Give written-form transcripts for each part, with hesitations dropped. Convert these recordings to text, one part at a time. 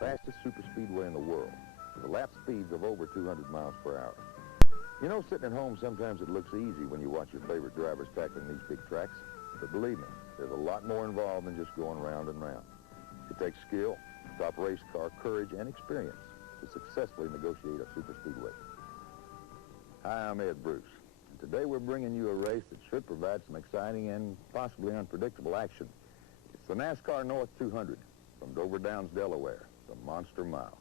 fastest super speedway in the world, with lap speeds of over 200 miles per hour. You know, sitting at home, sometimes it looks easy when you watch your favorite drivers tackling these big tracks. But believe me, there's a lot more involved than just going round and round. It takes skill, top race car courage, and experience to successfully negotiate a super speedway. Hi, I'm Ed Bruce. And today we're bringing you a race that should provide some exciting and possibly unpredictable action. It's the NASCAR North 200 from Dover Downs, Delaware, the Monster Mile.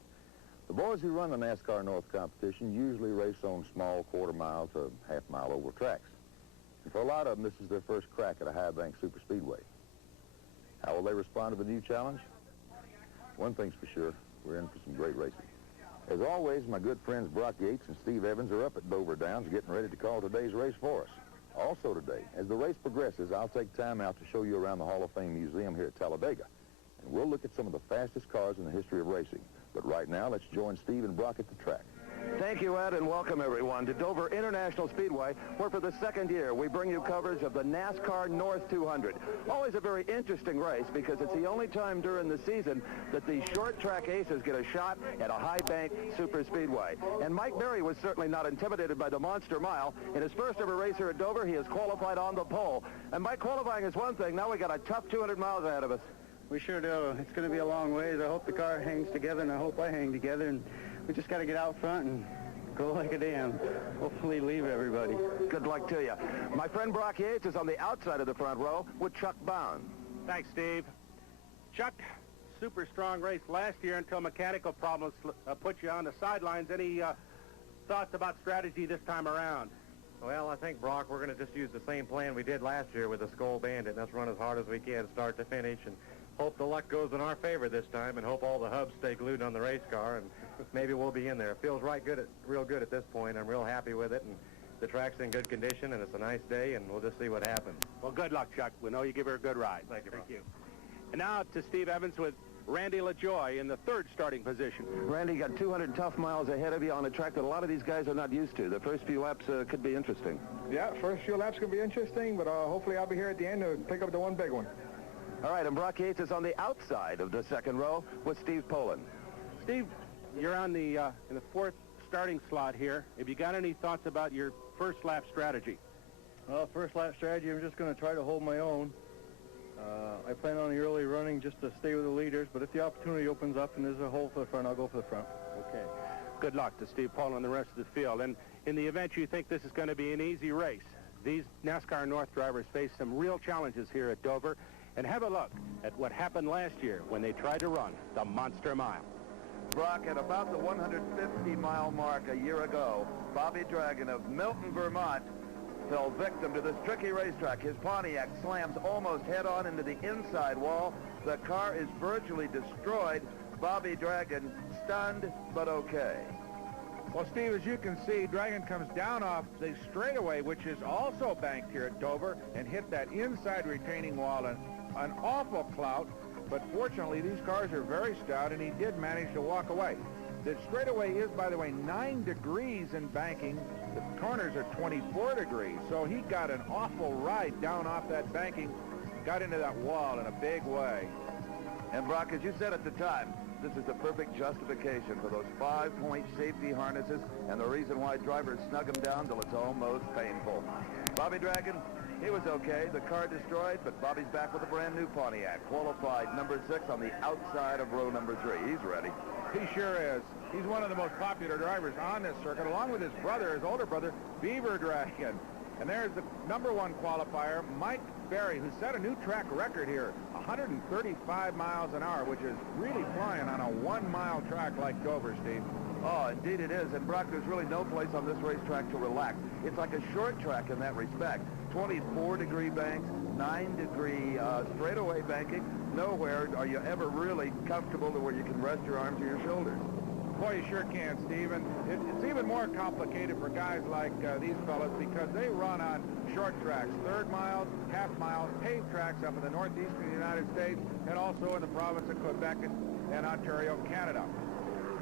The boys who run the NASCAR North competition usually race on small quarter-mile to half-mile oval tracks. And for a lot of them, this is their first crack at a high-bank super speedway. How will they respond to the new challenge? One thing's for sure, we're in for some great racing. As always, my good friends Brock Yates and Steve Evans are up at Dover Downs getting ready to call today's race for us. Also today, as the race progresses, I'll take time out to show you around the Hall of Fame Museum here at Talladega. And we'll look at some of the fastest cars in the history of racing. But right now, let's join Steve and Brock at the track. Thank you, Ed, and welcome everyone to Dover International Speedway, where for the second year we bring you coverage of the NASCAR North 200. Always a very interesting race because it's the only time during the season that the short track aces get a shot at a high bank super speedway. And Mike Berry was certainly not intimidated by the Monster Mile. In his first ever race here at Dover, he has qualified on the pole. And by qualifying is one thing, now we got a tough 200 miles ahead of us. We sure do. It's going to be a long ways. I hope the car hangs together, and I hope I hang together. And we just got to get out front and go like a dam. Hopefully leave everybody. Good luck to you. My friend Brock Yates is on the outside of the front row with Chuck Bound. Thanks, Steve. Chuck, super strong race last year until mechanical problems put you on the sidelines. Any thoughts about strategy this time around? Well, I think, Brock, we're going to just use the same plan we did last year with the Skull Bandit. Let's run as hard as we can, start to finish, and hope the luck goes in our favor this time, and hope all the hubs stay glued on the race car, and maybe we'll be in there. It feels real good at this point. I'm real happy with it, and the track's in good condition, and it's a nice day, and we'll just see what happens. Well, good luck, Chuck. We know you give her a good ride. Thank you, Brock. Thank you. And now to Steve Evans with Randy LaJoy in the third starting position. Randy, you got 200 tough miles ahead of you on a track that a lot of these guys are not used to. The first few laps could be interesting. Yeah, first few laps could be interesting, but hopefully I'll be here at the end to pick up the one big one. All right, and Brock Yates is on the outside of the second row with Steve Poland. Steve, you're on the in the fourth starting slot here. Have you got any thoughts about your first lap strategy? Well, first lap strategy, I'm just going to try to hold my own. I plan on the early running just to stay with the leaders, but if the opportunity opens up and there's a hole for the front, I'll go for the front. Okay. Good luck to Steve Poland and the rest of the field. And in the event you think this is going to be an easy race, these NASCAR North drivers face some real challenges here at Dover. And have a look at what happened last year when they tried to run the Monster Mile. Brock, at about the 150-mile mark a year ago, Bobby Dragon of Milton, Vermont, fell victim to this tricky racetrack. His Pontiac slams almost head-on into the inside wall. The car is virtually destroyed. Bobby Dragon stunned, but okay. Well, Steve, as you can see, Dragon comes down off the straightaway, which is also banked here at Dover, and hit that inside retaining wall. And an awful clout, but fortunately these cars are very stout, and he did manage to walk away. The straightaway is, by the way, 9 degrees in banking. The corners are 24 degrees, so he got an awful ride down off that banking, got into that wall in a big way. And Brock, as you said at the time, this is the perfect justification for those 5-point safety harnesses and the reason why drivers snug them down till it's almost painful. Bobby Dragon, he was okay. The car destroyed, but Bobby's back with a brand new Pontiac. Qualified number 6 on the outside of row number 3. He's ready. He sure is. He's one of the most popular drivers on this circuit, along with his brother, his older brother, Beaver Dragon. And there's the number 1 qualifier, Mike Berry, who set a new track record here, 135 miles an hour, which is really flying on a 1-mile track like Dover, Steve. Oh, indeed it is. And Brock, there's really no place on this racetrack to relax. It's like a short track in that respect. 24-degree banks, 9-degree straightaway banking. Nowhere are you ever really comfortable to where you can rest your arms or your shoulders. Boy, you sure can, Steve. And it's even more complicated for guys like these fellas because they run on short tracks, third miles, half miles, paved tracks up in the northeastern United States and also in the province of Quebec and Ontario, Canada.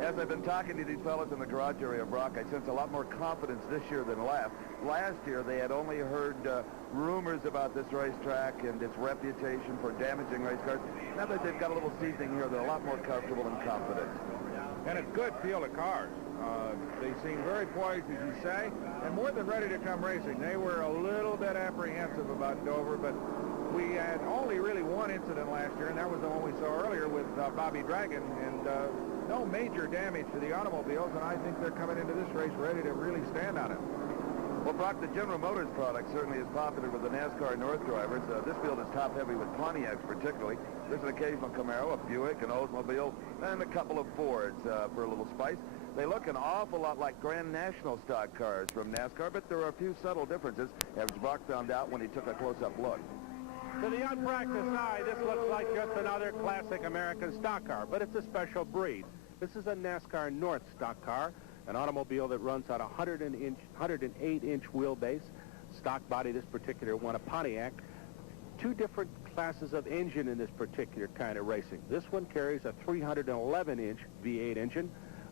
As I've been talking to these fellas in the garage area, Brock, I sense a lot more confidence this year than last. Last year, they had only heard rumors about this racetrack and its reputation for damaging race cars. Now that they've got a little seasoning here, they're a lot more comfortable and confident. And a good field of cars. They seem very poised, as you say, and more than ready to come racing. They were a little bit apprehensive about Dover, but we had only really one incident last year, and that was the one we saw earlier with Bobby Dragon, and no major damage to the automobiles, and I think they're coming into this race ready to really stand on it. Well, Brock, the General Motors product certainly is popular with the NASCAR North drivers. This field is top-heavy with Pontiacs particularly. There's an occasional Camaro, a Buick, an Oldsmobile, and a couple of Fords for a little spice. They look an awful lot like Grand National stock cars from NASCAR, but there are a few subtle differences, as Brock found out when he took a close-up look. To the unpracticed eye, this looks like just another classic American stock car, but it's a special breed. This is a NASCAR North stock car, an automobile that runs on a 108-inch wheelbase. Stock body, this particular one, a Pontiac. Two different classes of engine in this particular kind of racing. This one carries a 311-inch V8 engine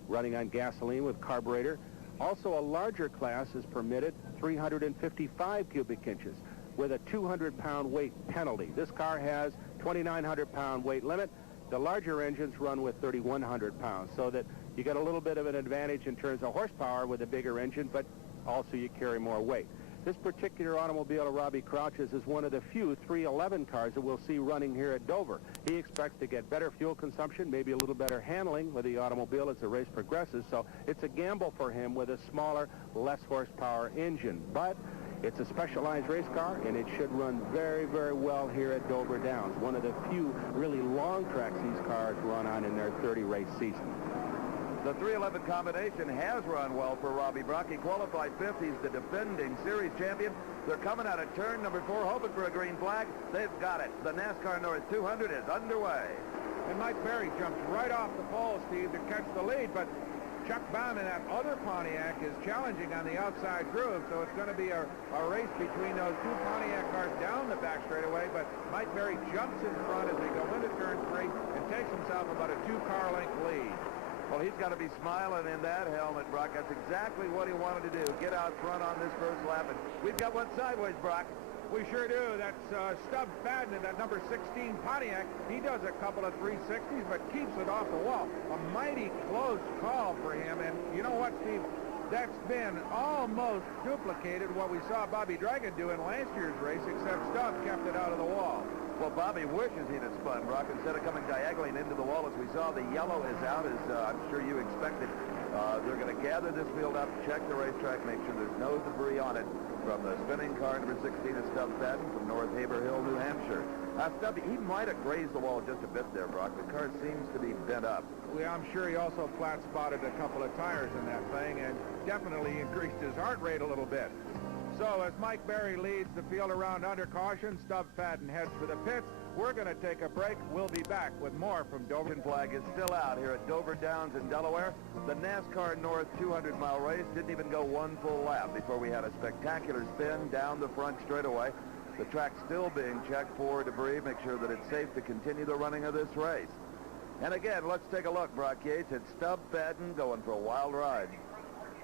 running on gasoline with carburetor. Also, a larger class is permitted, 355 cubic inches, with a 200-pound weight penalty. This car has 2,900-pound weight limit. The larger engines run with 3,100 pounds, so that you get a little bit of an advantage in terms of horsepower with a bigger engine, but also you carry more weight. This particular automobile of Robbie Crouch's is one of the few 311 cars that we'll see running here at Dover. He expects to get better fuel consumption, maybe a little better handling with the automobile as the race progresses, so it's a gamble for him with a smaller, less horsepower engine. But it's a specialized race car, and it should run very, very well here at Dover Downs, one of the few really long tracks these cars run on in their 30-race season. The 311 combination has run well for Robbie Brock. He qualified fifth. He's the defending series champion. They're coming out of turn number 4, hoping for a green flag. They've got it. The NASCAR North 200 is underway. And Mike Berry jumps right off the pole, Steve, to catch the lead, but Chuck Baum in that other Pontiac is challenging on the outside groove, so it's going to be a race between those two Pontiac cars down the back straightaway, but Mike Berry jumps in front as they go into turn 3 and takes himself about a 2-car length lead. Well, he's got to be smiling in that helmet, Brock. That's exactly what he wanted to do, get out front on this first lap. And we've got one sideways, Brock. We sure do. That's Stub Fadden in that number 16 Pontiac. He does a couple of 360s, but keeps it off the wall. A mighty close call for him. And you know what, Steve? That's been almost duplicated what we saw Bobby Dragon do in last year's race, except Stub kept it out of the wall. Well, Bobby wishes he'd have spun, Brock, instead of coming diagonally into the wall. As we saw, the yellow is out, as I'm sure you expected. They're going to gather this field up, check the racetrack, make sure there's no debris on it from the spinning car number 16 of Stub Fadden from North Haverhill, New Hampshire. Stubby, he might have grazed the wall just a bit there, Brock. The car seems to be bent up. Well, I'm sure he also flat-spotted a couple of tires in that thing and definitely increased his heart rate a little bit. So as Mike Berry leads the field around under caution, Stub Fadden heads for the pits. We're going to take a break. We'll be back with more from Dover. Flag is still out here at Dover Downs in Delaware. The NASCAR North 200-mile race didn't even go one full lap before we had a spectacular spin down the front straightaway. The track's still being checked for debris, make sure that it's safe to continue the running of this race. And again, let's take a look, Brock Yates. It's Stub Fadden going for a wild ride.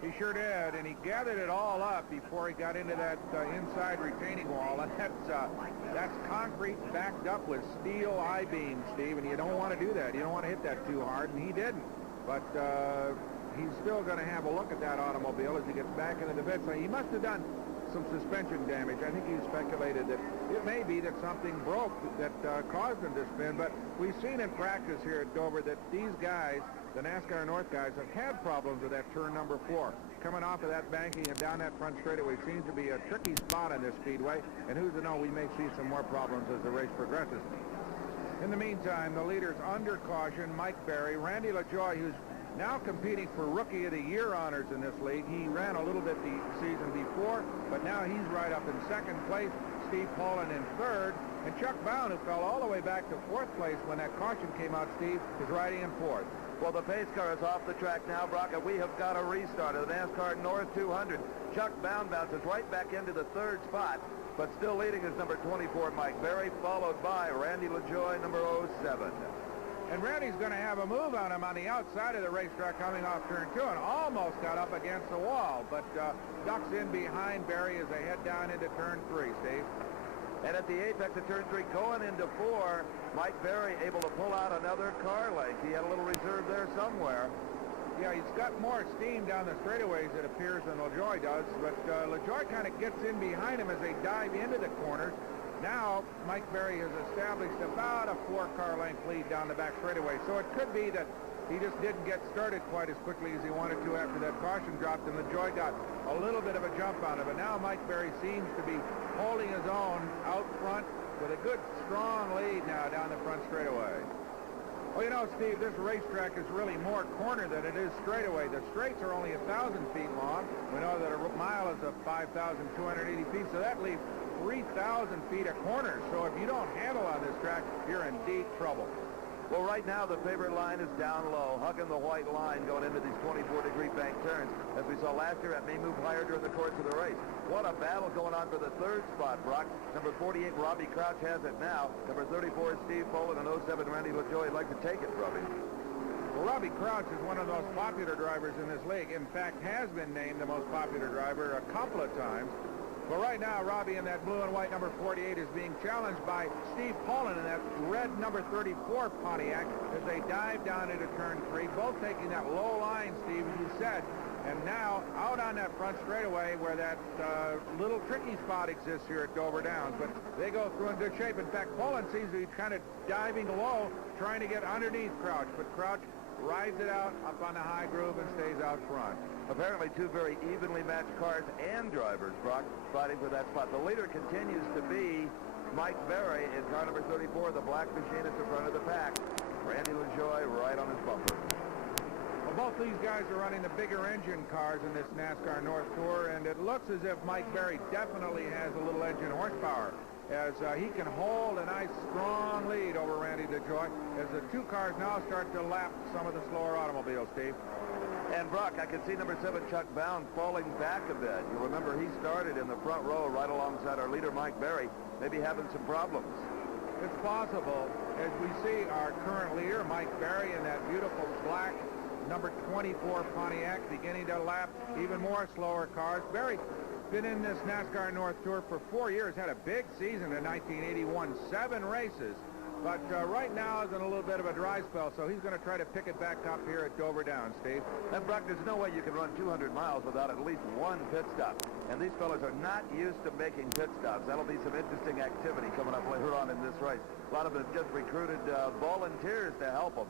He sure did, and he gathered it all up before he got into that inside retaining wall. And that's concrete backed up with steel I-beams, Steve, and you don't want to do that. You don't want to hit that too hard, and he didn't. But he's still going to have a look at that automobile as he gets back into the pits. So he must have done some suspension damage. I think he speculated that it may be that something broke that caused him to spin, but we've seen in practice here at Dover that these guys, the NASCAR North guys, have had problems with that turn number 4. Coming off of that banking and down that front straightaway seems to be a tricky spot on this speedway, and who's to know, we may see some more problems as the race progresses. In the meantime, the leaders under caution, Mike Berry, Randy LaJoie, who's now competing for Rookie of the Year honors in this league. He ran a little bit the season before, but now he's right up in second place. Steve Paulin in third, and Chuck Bound, who fell all the way back to 4th place when that caution came out, Steve, is riding in 4th. Well, the pace car is off the track now, Brock, and we have got a restart of the NASCAR North 200. Chuck Bound bounces right back into the 3rd spot, but still leading is number 24, Mike Berry, followed by Randy LaJoie, number 07. And Randy's going to have a move on him on the outside of the racetrack coming off turn 2 and almost got up against the wall, but ducks in behind Barry as they head down into turn 3, Steve. And at the apex of turn 3, going into 4, Mike Berry able to pull out another car length. He had a little reserve there somewhere. Yeah, he's got more steam down the straightaways, it appears, than LaJoie does, but LaJoie kind of gets in behind him as they dive into the corners. Now, Mike Berry has established about a 4-car length lead down the back straightaway, so it could be that he just didn't get started quite as quickly as he wanted to after that caution dropped, and LaJoie got a little bit of a jump on it. But now Mike Berry seems to be holding his own out front with a good, strong lead now down the front straightaway. Well, you know, Steve, this racetrack is really more corner than it is straightaway. The straights are only 1,000 feet long. We know that a mile is 5,280 feet, so that leaves 3,000 feet of corners. So if you don't handle on this track, you're in deep trouble. Well, right now the favorite line is down low, hugging the white line going into these 24-degree bank turns. As we saw last year, it may move higher during the course of the race. What a battle going on for the 3rd spot, Brock. Number 48, Robbie Crouch, has it now. Number 34 is Steve Poland, and 07, Randy LaJoie. I'd like to take it, Robbie. Well, Robbie Crouch is one of the most popular drivers in this league. In fact, has been named the most popular driver a couple of times. But right now, Robbie in that blue and white number 48 is being challenged by Steve Poland in that red number 34 Pontiac as they dive down into turn 3, both taking that low line, Steve, as you said. And now out on that front straightaway where that little tricky spot exists here at Dover Downs. But they go through in good shape. In fact, Poland seems to be kind of diving low, trying to get underneath Crouch. But Crouch rides it out up on the high groove and stays out front. Apparently two very evenly matched cars and drivers, Brock, fighting for that spot. The leader continues to be Mike Berry in car number 34, the black machinist in front of the pack. Randy LaJoie right on his bumper. Well, both these guys are running the bigger engine cars in this NASCAR North Tour, and it looks as if Mike Berry definitely has a little engine horsepower, as he can hold a nice strong lead over Randy LaJoie as the two cars now start to lap some of the slower automobiles, Steve. And Brock, I can see number 7, Chuck Bound, falling back a bit. You remember he started in the front row right alongside our leader, Mike Berry, maybe having some problems. It's possible. As we see our current leader, Mike Berry, in that beautiful black number 24 Pontiac, beginning to lap even more slower cars. Berry been in this NASCAR North Tour for 4 years, had a big season in 1981, 7 races. But right now is in a little bit of a dry spell, so he's going to try to pick it back up here at Dover Downs, Steve. And Brock, there's no way you can run 200 miles without at least one pit stop. And these fellas are not used to making pit stops. That'll be some interesting activity coming up later on in this race. A lot of them just recruited volunteers to help them.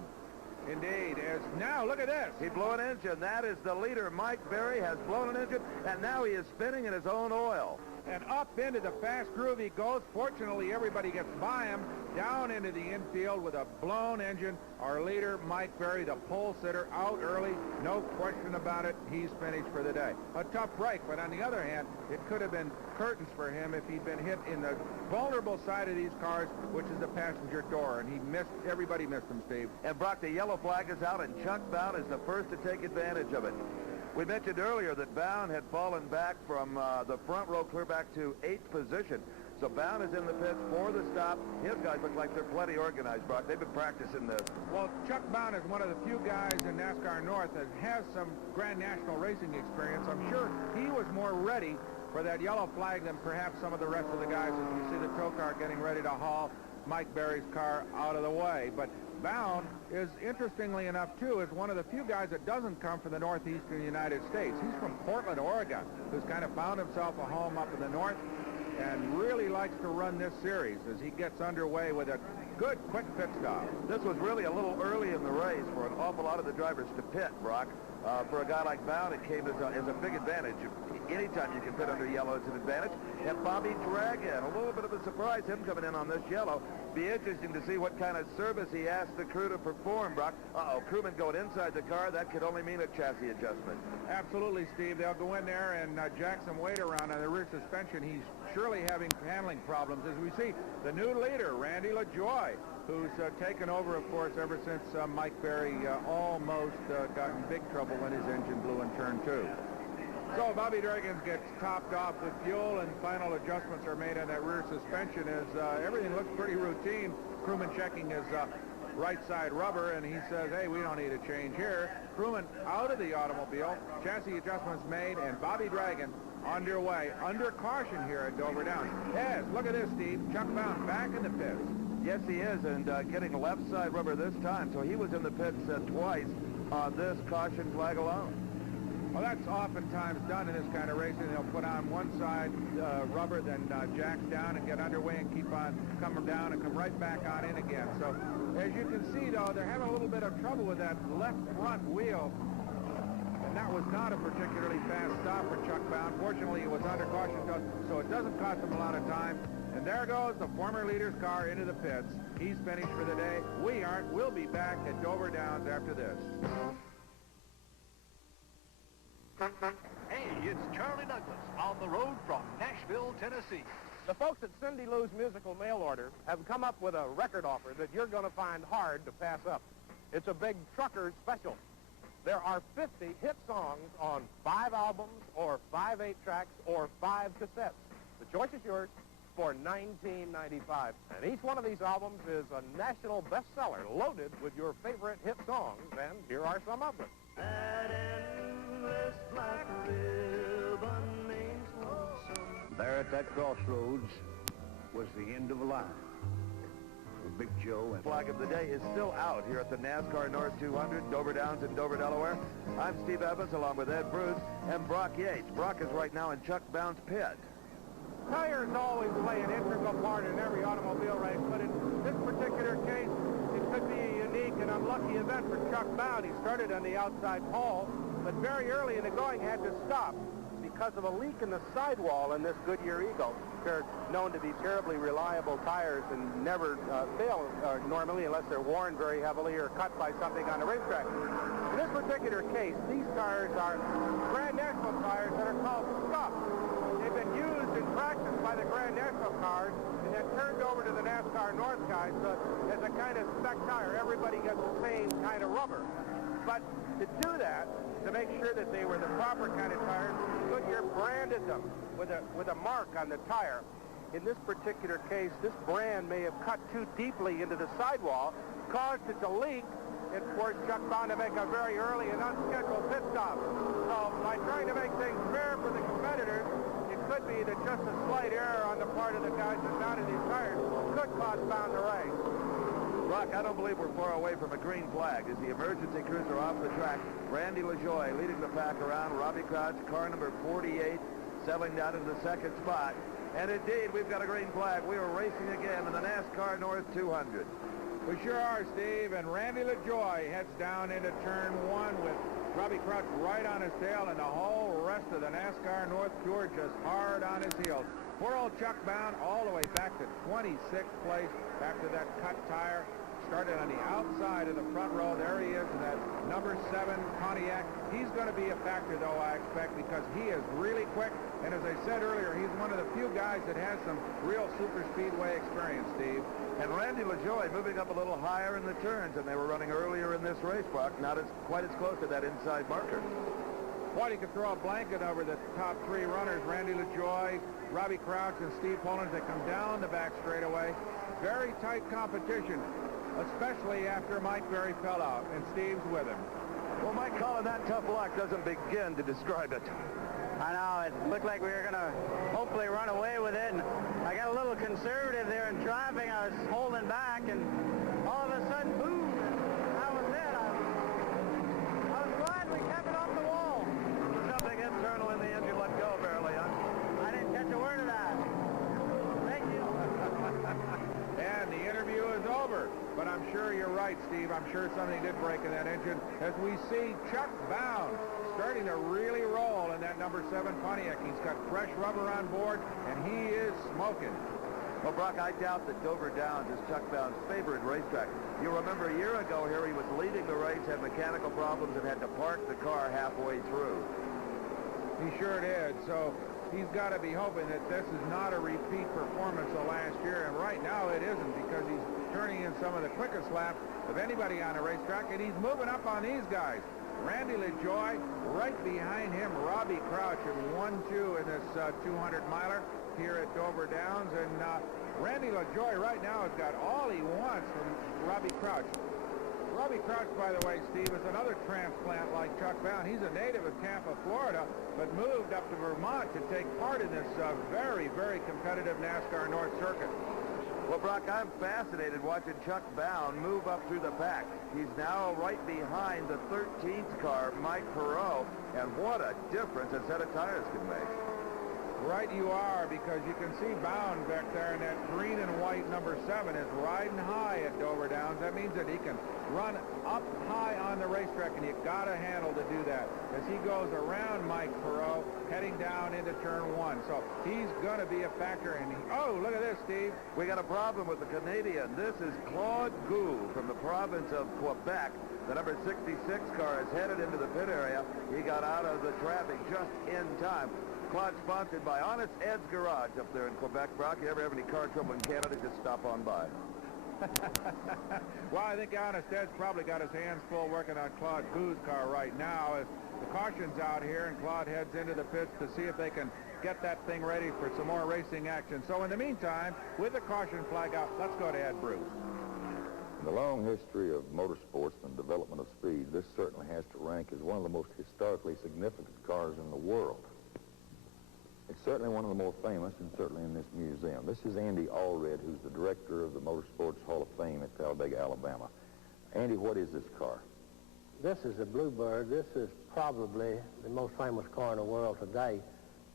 Indeed. As now, look at this. He blew an engine. That is the leader. Mike Berry has blown an engine, and now he is spinning in his own oil. And up into the fast groove he goes. Fortunately, everybody gets by him. Down into the infield with a blown engine. Our leader, Mike Berry, the pole sitter, out early. No question about it. He's finished for the day. A tough break, but on the other hand, it could have been curtains for him if he'd been hit in the vulnerable side of these cars, which is the passenger door. And he missed, everybody missed him, Steve. And Brock, the yellow flag is out, and Chuck Bound is the first to take advantage of it. We mentioned earlier that Bound had fallen back from the front row clear back to 8th position. So Bound is in the pits for the stop. His guys look like they're plenty organized, Brock. They've been practicing this. Well, Chuck Bound is one of the few guys in NASCAR North that has some Grand National racing experience. I'm sure he was more ready for that yellow flag than perhaps some of the rest of the guys as we see the tow car getting ready to haul Mike Berry's car out of the way. But Bound is, interestingly enough, too, is one of the few guys that doesn't come from the northeastern United States. He's from Portland, Oregon, who's kind of found himself a home up in the north and really likes to run this series as he gets underway with a good, quick pit stop. This was really a little early in the race for an awful lot of the drivers to pit, Brock. For a guy like Bound, it came as a big advantage. Anytime you can pit under yellow, it's an advantage. And Bobby Dragon, a little bit of a surprise, him coming in on this yellow. Be interesting to see what kind of service he asked the crew to perform, Brock. Crewman going inside the car, that could only mean a chassis adjustment. Absolutely, Steve. They'll go in there and jack some weight around on the rear suspension. He's surely having handling problems. As we see, the new leader, Randy LaJoie, who's taken over, of course, ever since Mike Berry almost got in big trouble when his engine blew in turn 2. So Bobby Dragon gets topped off with fuel, and final adjustments are made on that rear suspension as everything looks pretty routine. Crewman checking his right side rubber, and he says, hey, we don't need a change here. Crewman out of the automobile, chassis adjustments made, and Bobby Dragon underway, under caution here at Dover Downs. Yes, look at this, Steve. Chuck Bound back in the pits. Yes, he is, and getting left side rubber this time, so he was in the pits twice on this caution flag alone. Well, that's oftentimes done in this kind of racing. They'll put on one side rubber, then jacks down and get underway and keep on coming down and come right back on in again. So, as you can see, though, they're having a little bit of trouble with that left front wheel. And that was not a particularly fast stop for Chuck Bound. Fortunately, it was under caution, so it doesn't cost him a lot of time. And there goes the former leader's car into the pits. He's finished for the day. We aren't. We'll be back at Dover Downs after this. Hey, it's Charlie Douglas on the road from Nashville, Tennessee. The folks at Cindy Lou's Musical Mail Order have come up with a record offer that you're going to find hard to pass up. It's a big trucker special. There are 50 hit songs on 5 albums or 5 8-tracks or 5 cassettes. The choice is yours for $19.95. And each one of these albums is a national bestseller loaded with your favorite hit songs, and here are some of them. That endless black ribbon means lonesome. There at that crossroads was the end of a line for Big Joe. And Flag of the day is still out here at the NASCAR North 200, Dover Downs in Dover, Delaware. I'm Steve Evans along with Ed Bruce and Brock Yates. Brock is right now in Chuck Bound's pit. Tires always play an integral part in every automobile race, but in this particular case, it could be a unique and unlucky event for Chuck Bound. He started on the outside pole, but very early in the going had to stop because of a leak in the sidewall in this Goodyear Eagle. They're known to be terribly reliable tires and never fail normally unless they're worn very heavily or cut by something on the racetrack. In this particular case, these tires are Grand National tires that are called Scuff. They've been used in practice by the Grand National cars and then turned over to the NASCAR North guys as a kind of spec tire. Everybody gets the same kind of rubber. But to do that, to make sure that they were the proper kind of tires, Goodyear branded them with a mark on the tire. In this particular case, this brand may have cut too deeply into the sidewall, caused it to leak, and forced Chuck Bound to make a very early and unscheduled pit stop. So by trying to make things fair for the competitors, it could be that just a slight error on the part of the guys that mounted these tires could cost Bound the race. Brock, I don't believe we're far away from a green flag. As the emergency crews are off the track, Randy LaJoie leading the pack around. Robbie Crouch, car number 48, settling down into the second spot. And indeed, we've got a green flag. We are racing again in the NASCAR North 200. We sure are, Steve, and Randy LaJoie heads down into turn 1 with Robbie Crouch right on his tail and the whole rest of the NASCAR North Tour just hard on his heels. Poor old Chuck Bound all the way back to 26th place after that cut tire. Started on the outside of the front row. There he is in that number 7 Pontiac. He's going to be a factor, though, I expect, because he is really quick. And as I said earlier, he's one of the few guys that has some real super speedway experience, Steve. And Randy LaJoie moving up a little higher in the turns than they were running earlier in this race, Brock. Not quite as close to that inside marker. Boy, he could throw a blanket over the top 3 runners, Randy LaJoie, Robbie Crouch, and Steve Pollins. They come down the back straightaway. Very tight competition, especially after Mike Berry fell out, and Steve's with him. Well, Mike, calling that tough luck doesn't begin to describe it. I know, it looked like we were going to hopefully run away with it, and I got a little conservative there in driving. I was holding back, and all of a sudden, boom, and that was it. I was glad we kept it off the wall. Something internal in the engine let go barely, huh? I didn't catch a word of that. Thank you. And the interview is over. But I'm sure you're right, Steve. I'm sure something did break in that engine as we see Chuck Bound starting to really roll in that number 7 Pontiac. He's got fresh rubber on board, and he is smoking. Well, Brock, I doubt that Dover Downs is Chuck Bound's favorite racetrack. You remember a year ago here, he was leading the race, had mechanical problems, and had to park the car halfway through. He sure did. So he's got to be hoping that this is not a repeat performance of last year, and right now it isn't, because he's turning in some of the quickest laps of anybody on a racetrack, and he's moving up on these guys. Randy LaJoie, right behind him, Robbie Crouch in 1-2 in this 200-miler here at Dover Downs, and Randy LaJoie right now has got all he wants from Robbie Crouch. Robbie Crouch, by the way, Steve, is another transplant like Chuck Bound. He's a native of Tampa, Florida, but moved up to Vermont to take part in this very, very competitive NASCAR North Circuit. Well, Brock, I'm fascinated watching Chuck Bound move up through the pack. He's now right behind the 13th car, Mike Perot, and what a difference a set of tires can make. Right you are, because you can see Bound back there in that green and white number 7 is riding high at Dover Downs. That means that he can run up high on the racetrack, and you got a handle to do that as he goes around Mike Perot heading down into turn 1. So he's going to be a factor. And oh, look at this, Steve. We got a problem with the Canadian. This is Claude Gould from the province of Quebec. The number 66 car is headed into the pit area. He got out of the traffic just in time. Claude, sponsored by Honest Ed's Garage up there in Quebec. Brock, you ever have any car trouble in Canada, just stop on by. Well, I think Honest Ed's probably got his hands full working on Claude Gould's car right now. As the caution's out here, and Claude heads into the pits to see if they can get that thing ready for some more racing action. So in the meantime, with the caution flag out, let's go to Ed Bruce. In the long history of motorsports and development of speed, this certainly has to rank as one of the most historically significant cars in the world. It's certainly one of the more famous, and certainly in this museum. This is Andy Allred, who's the director of the Motorsports Hall of Fame at Talladega, Alabama. Andy, what is this car? This is a Bluebird. This is probably the most famous car in the world today.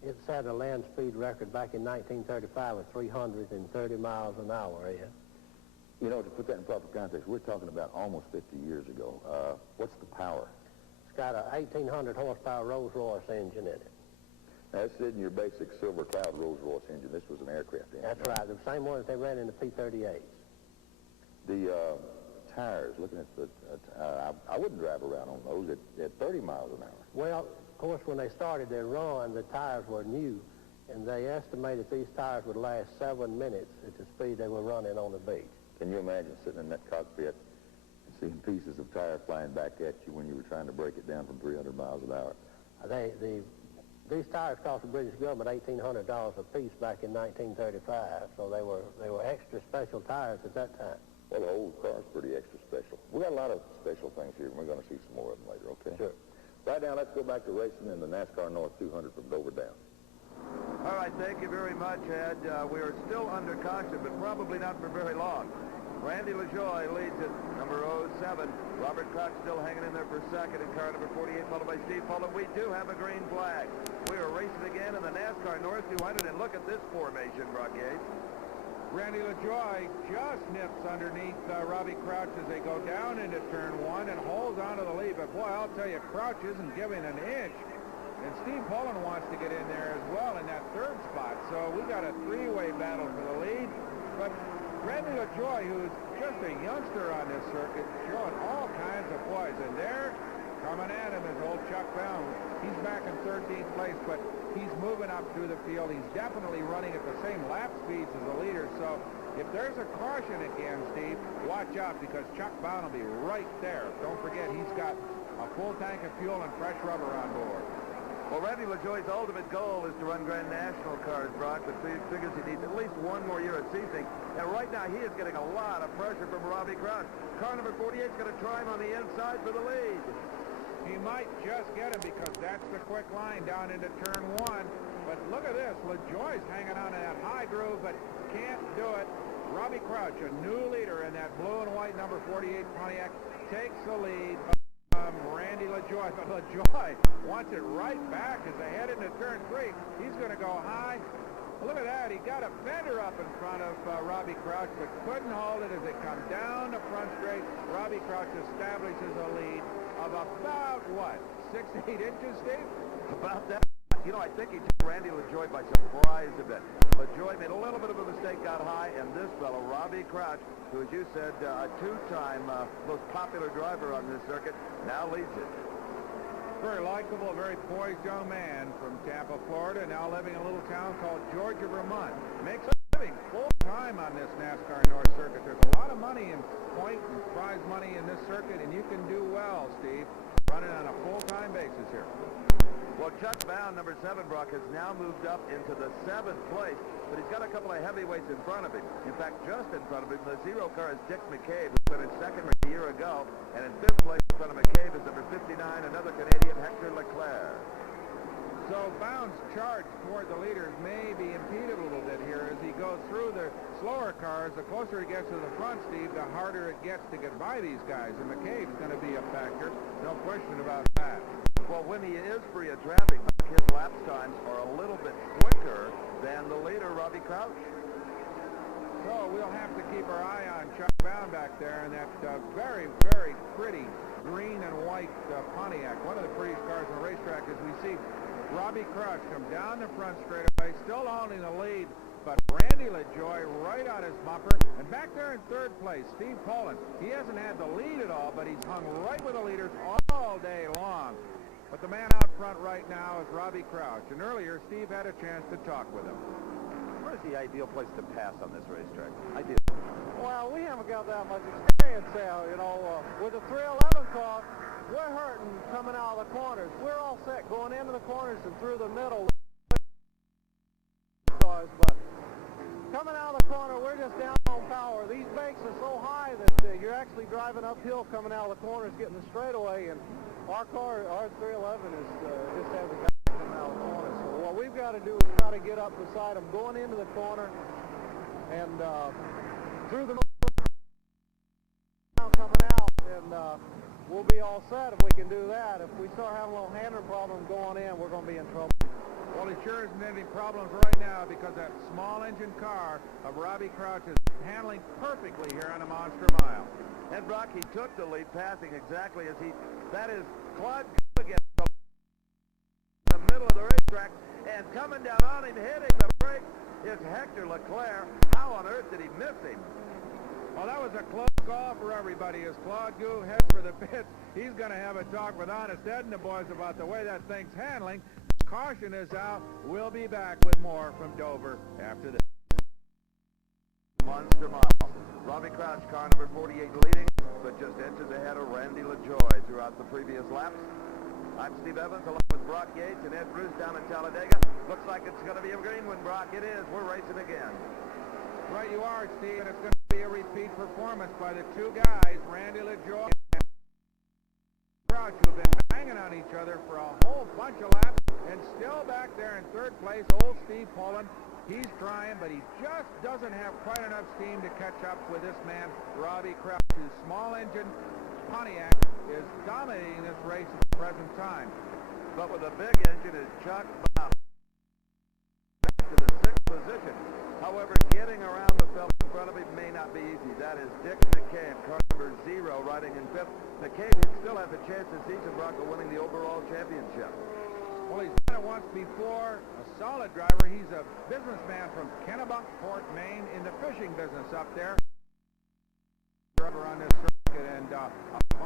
It set a land speed record back in 1935 of 330 miles an hour. Yeah. You know, to put that in proper context, we're talking about almost 50 years ago. What's the power? It's got a 1,800 horsepower Rolls-Royce engine in it. That's in your basic Silver Cloud Rolls-Royce engine. This was an aircraft engine. That's right. The same one that they ran in the P-38s. The tires, looking at the, I wouldn't drive around on those at 30 miles an hour. Well, of course, when they started their run, the tires were new, and they estimated these tires would last 7 minutes at the speed they were running on the beach. Can you imagine sitting in that cockpit and seeing pieces of tire flying back at you when you were trying to break it down from 300 miles an hour? These tires cost the British government $1,800 a piece back in 1935, so they were extra special tires at that time. Well, the old car's pretty extra special. We got a lot of special things here, and we're going to see some more of them later, okay? Sure. Right now, let's go back to racing in the NASCAR North 200 from Dover Downs. All right, thank you very much, Ed. We are still under caution, but probably not for very long. Randy LaJoie leads it, number 07. Robert Crouch still hanging in there for second in car number 48, followed by Steve Pollard. We do have a green flag. We are racing again in the NASCAR North 200, and look at this formation, Brock Yates. Randy LaJoie just nips underneath Robbie Crouch as they go down into turn 1 and holds onto the lead. But boy, I'll tell you, Crouch isn't giving an inch. And Steve Pollard wants to get in there as well in that third spot. So we got a three-way battle for the lead. But Randy LaJoie, who's just a youngster on this circuit, showing all kinds of poise. And there, coming at him is old Chuck Bound. He's back in 13th place, but he's moving up through the field. He's definitely running at the same lap speeds as the leader. So if there's a caution again, Steve, watch out, because Chuck Bound will be right there. Don't forget, he's got a full tank of fuel and fresh rubber on board. Well, Randy LaJoie's ultimate goal is to run Grand National cars, Brock, but he figures he needs at least one more year at seasoning. And right now, he is getting a lot of pressure from Robbie Crouch. Car number 48 is going to try him on the inside for the lead. He might just get him, because that's the quick line down into turn 1. But look at this. LaJoie's hanging on to that high groove, but can't do it. Robbie Crouch, a new leader in that blue and white number 48 Pontiac, takes the lead. Randy LaJoie, but LaJoie wants it right back as they head into turn 3. He's going to go high. Look at that. He got a fender up in front of Robbie Crouch, but couldn't hold it as they come down the front straight. Robbie Crouch establishes a lead of about, what, 6-8 inches, Steve? About that. You know, I think he took Randy LaJoie by surprise a bit. LaJoie made a little bit of a mistake, got high, and this fellow, Robbie Crouch, who, as you said, a two-time most popular driver on this circuit, now leads it. Very likable, very poised young man from Tampa, Florida, now living in a little town called Georgia, Vermont. Makes a living full-time on this NASCAR North Circuit. There's a lot of money in point and prize money in this circuit, and you can do well, Steve. running on a full-time basis here. Well, Chuck Bound, number 7, Brock, has now moved up into the 7th place, but he's got a couple of heavyweights in front of him. In fact, just in front of him, the 0 car is Dick McCabe, who went in 2nd a year ago, and in 5th place in front of McCabe is number 59, another Canadian, Hector Leclerc. So Bound's charge toward the leaders may be impeded a little bit here as he goes through the slower cars. The closer he gets to the front, Steve, the harder it gets to get by these guys, and McCabe's going to be a factor, no question about that. Well, when he is free of traffic, his lapse times are a little bit quicker than the leader, Robbie Crouch. So we'll have to keep our eye on Chuck Bound back there in that very, very pretty green and white Pontiac. One of the prettiest cars on the racetrack as we see Robbie Crouch come down the front straightaway, still holding the lead, but Randy LaJoie right on his bumper. And back there in 3rd place, Steve Poland. He hasn't had the lead at all, but he's hung right with the leaders all day long. But the man out front right now is Robbie Crouch. And earlier, Steve had a chance to talk with him. Where's the ideal place to pass on this racetrack? Ideal. Well, we haven't got that much experience out, you know. With the 311 car, we're hurting coming out of the corners. We're all set going into the corners and through the middle. But coming out of the corner, we're just down on power. These banks are so high that you're actually driving uphill coming out of the corners, getting the straightaway. And our car, our 311, just has a guy coming out of the corner. So what we've got to do is try to get up beside them, going into the corner, and through the middle, coming out, and we'll be all set if we can do that. If we start having a little handling problem going in, we're going to be in trouble. Well, it sure isn't any problems right now because that small engine car of Robbie Crouch is handling perfectly here on a Monster Mile. And Brock, he took the lead, passing exactly as that is Claude again in the middle of the racetrack, and coming down on him, hitting the brake, is Hector Leclerc. How on earth did he miss him? Well, that was a close call for everybody as Claude Gou heads for the pits. He's going to have a talk with Honest Ed and the boys about the way that thing's handling. Caution is out. We'll be back with more from Dover after this. Monster Mile. Robbie Crouch, car number 48, leading, but just inches ahead of Randy LaJoie throughout the previous laps. I'm Steve Evans, along with Brock Yates and Ed Bruce down in Talladega. Looks like it's going to be a green one, Brock. It is. We're racing again. Right you are, Steve, and it's going to be a repeat performance by the two guys, Randy LaJoie and Crouch, who've been banging on each other for a whole bunch of laps, and still back there in 3rd place, old Steve Poland. He's trying, but he just doesn't have quite enough steam to catch up with this man, Robbie Crouch, whose small engine Pontiac is dominating this race at the present time. But with a big engine is Chuck Bound back to the 6th position. However, getting around the fellow in front of him may not be easy. That is Dick McCabe, car number 0, riding in 5th. McCabe still has a chance this season, Brock, of winning the overall championship. Well, he's done it once before, a solid driver. He's a businessman from Kennebunkport, Maine, in the fishing business up there. Driver on this circuit, and a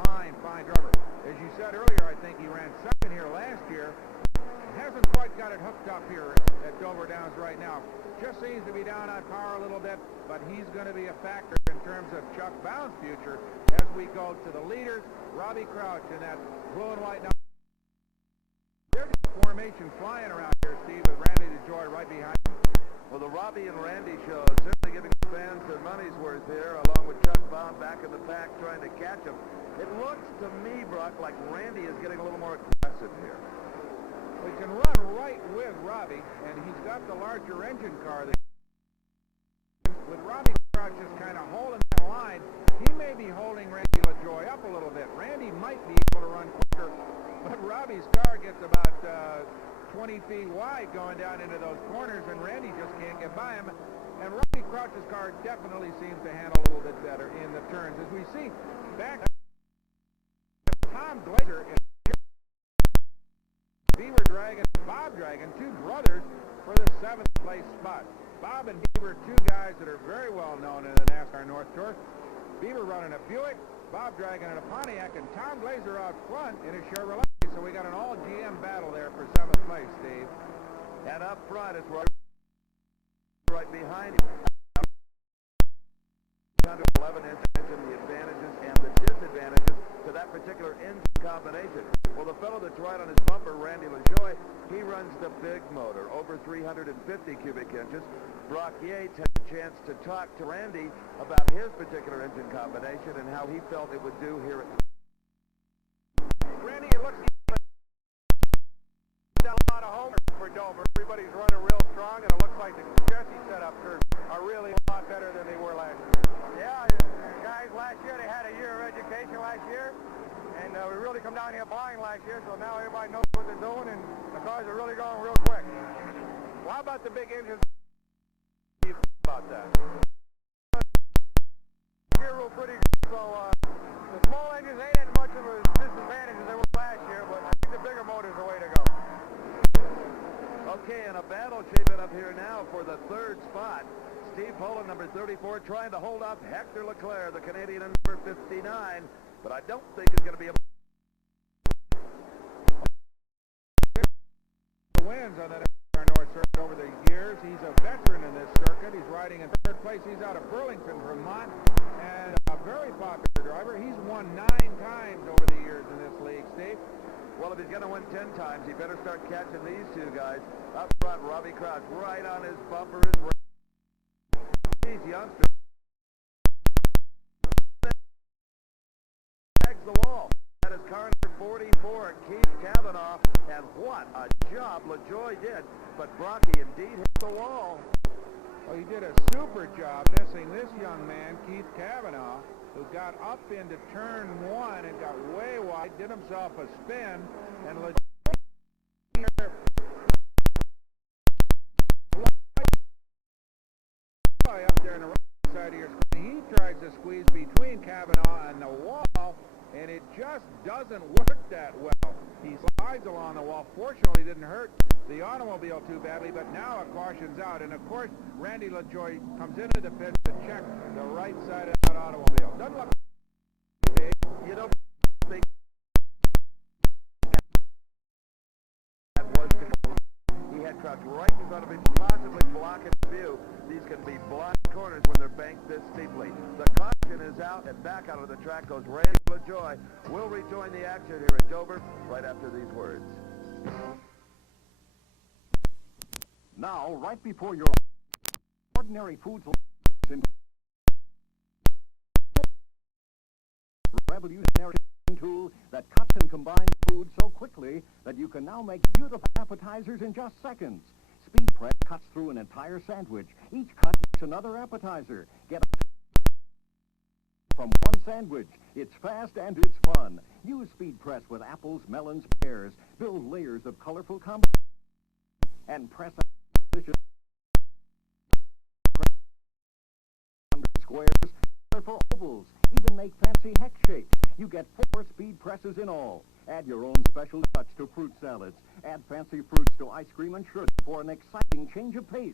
fine driver. As you said earlier, I think he ran 2nd here last year. Hasn't quite got it hooked up here at Dover Downs right now. Just seems to be down on power a little bit, but he's going to be a factor in terms of Chuck Bound's future as we go to the leaders, Robbie Crouch in that blue and white. Now, there's a formation flying around here, Steve, with Randy LaJoie right behind him. Well, the Robbie and Randy show is certainly giving the fans their money's worth here, along with Chuck Bound back in the pack trying to catch him. It looks to me, Brock, like Randy is getting a little more aggressive here. We can run right with Robbie, and he's got the larger engine car. With Robbie Crouch just kind of holding that line, he may be holding Randy LaJoie up a little bit. Randy might be able to run quicker, but Robbie's car gets about 20 feet wide going down into those corners, and Randy just can't get by him. And Robbie Crouch's car definitely seems to handle a little bit better in the turns. As we see back, Tom Glazer and Beaver Dragon, Bob Dragon, two brothers for the 7th place spot. Bob and Beaver, two guys that are very well known in the NASCAR North Tour. Beaver running a Buick, Bob Dragon in a Pontiac, and Tom Glazer out front in a Chevrolet. So we got an all GM battle there for 7th place, Steve. And up front is right behind him. 111 inches, the advantages and the disadvantages to that. that particular engine combination. Well, the fellow that's right on his bumper, Randy LaJoie, he runs the big motor, over 350 cubic inches. Brock Yates had a chance to talk to Randy about his particular engine combination and how he felt it would do here at Randy, it looks like a lot of homers for Dover. Everybody's running real strong, and it looks like the chassis setups are really a lot better than they were last year. Yeah, guys, last year they had a year of education last year, and we really come down here blind last year, so now everybody knows what they're doing, and the cars are really going real quick. Well, how about the big engines? What do you think about that? Gear real pretty good, so the small engines ain't as much of a disadvantage as they were last year, but I think the bigger motor's the way to go. Okay, and a battle shaping up here now for the third spot. Steve Poland, number 34, trying to hold off Hector Leclerc, the Canadian number 59, but I don't think it's going to be a wins on that NASCAR North Circuit over the years. He's a veteran in this circuit. He's riding in third place. He's out of Burlington, Vermont, and a very popular driver. He's won 9 times over the years in this league, Steve. Well, if he's going to win 10 times, he better start catching these two guys. Up front, Robbie Crouch right on his bumper. These youngsters. Tags the wall. That is car number 44, Keith Cavanaugh. And what a job LaJoie did. But Brocky indeed hit the wall. Well, he did a super job missing this young man, Keith Cavanaugh, who got up into turn 1 and got way wide, did himself a spin, and LaJoie up there on the right side of your screen. He tries to squeeze between Cavanaugh and the wall, and it just doesn't work that well. He slides along the wall. Fortunately, didn't hurt the automobile too badly, but now it cautions out. And of course, Randy LaJoie comes into the pits to check the right side of that automobile. Doesn't look big. You don't think that was he had Crouch right in front of him, possibly blocking the view. These can be blind corners when they're banked this steeply. The caution is out, and back out of the track goes Randy LaJoie. We'll rejoin the action here at Dover right after these words. Now, right before your ordinary foods revolutionary tool that cuts and combines food so quickly that you can now make beautiful appetizers in just seconds. Speed Press cuts through an entire sandwich. Each cut makes another appetizer. Get from one sandwich. It's fast and it's fun. Use Speed Press with apples, melons, pears. Build layers of colorful combinations and press delicious squares, colorful ovals. Even make fancy hex shapes. You get 4 Speed Presses in all. Add your own special touch to fruit salads. Add fancy fruits to ice cream and sugar for an exciting change of pace.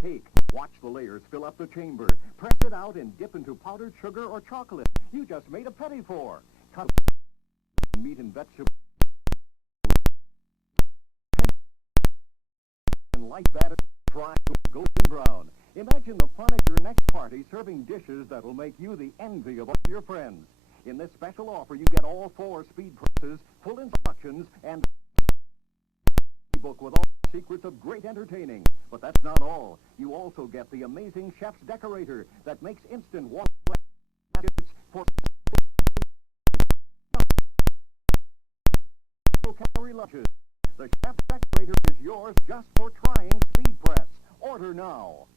Cake. Watch the layers fill up the chamber. Press it out and dip into powdered sugar or chocolate. You just made a petit four. Cut meat and vegetables and light batter fry to golden brown. Imagine the fun at your next party serving dishes that'll make you the envy of all your friends. In this special offer, you get all 4 Speed Presses, full instructions, and a book with all the secrets of great entertaining. But that's not all. You also get the amazing Chef's Decorator that makes instant water for calorie lunches. The Chef's Decorator is yours just for trying Speed Press. Order now.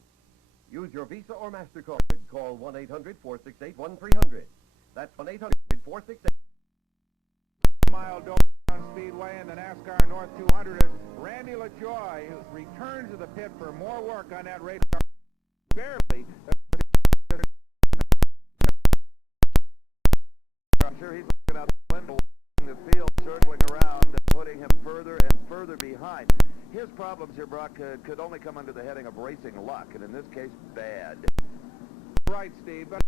Use your Visa or MasterCard. Call 1-800-468-1300. That's 1-800-468. Mile Dover Speedway and the NASCAR North 200 as Randy LaJoie returns to the pit for more work on that race car. Barely. I'm sure he's looking out the window in the field, circling around and putting him further and further behind. His problems here, Brock, could only come under the heading of racing luck, and in this case, bad. Right, Steve, but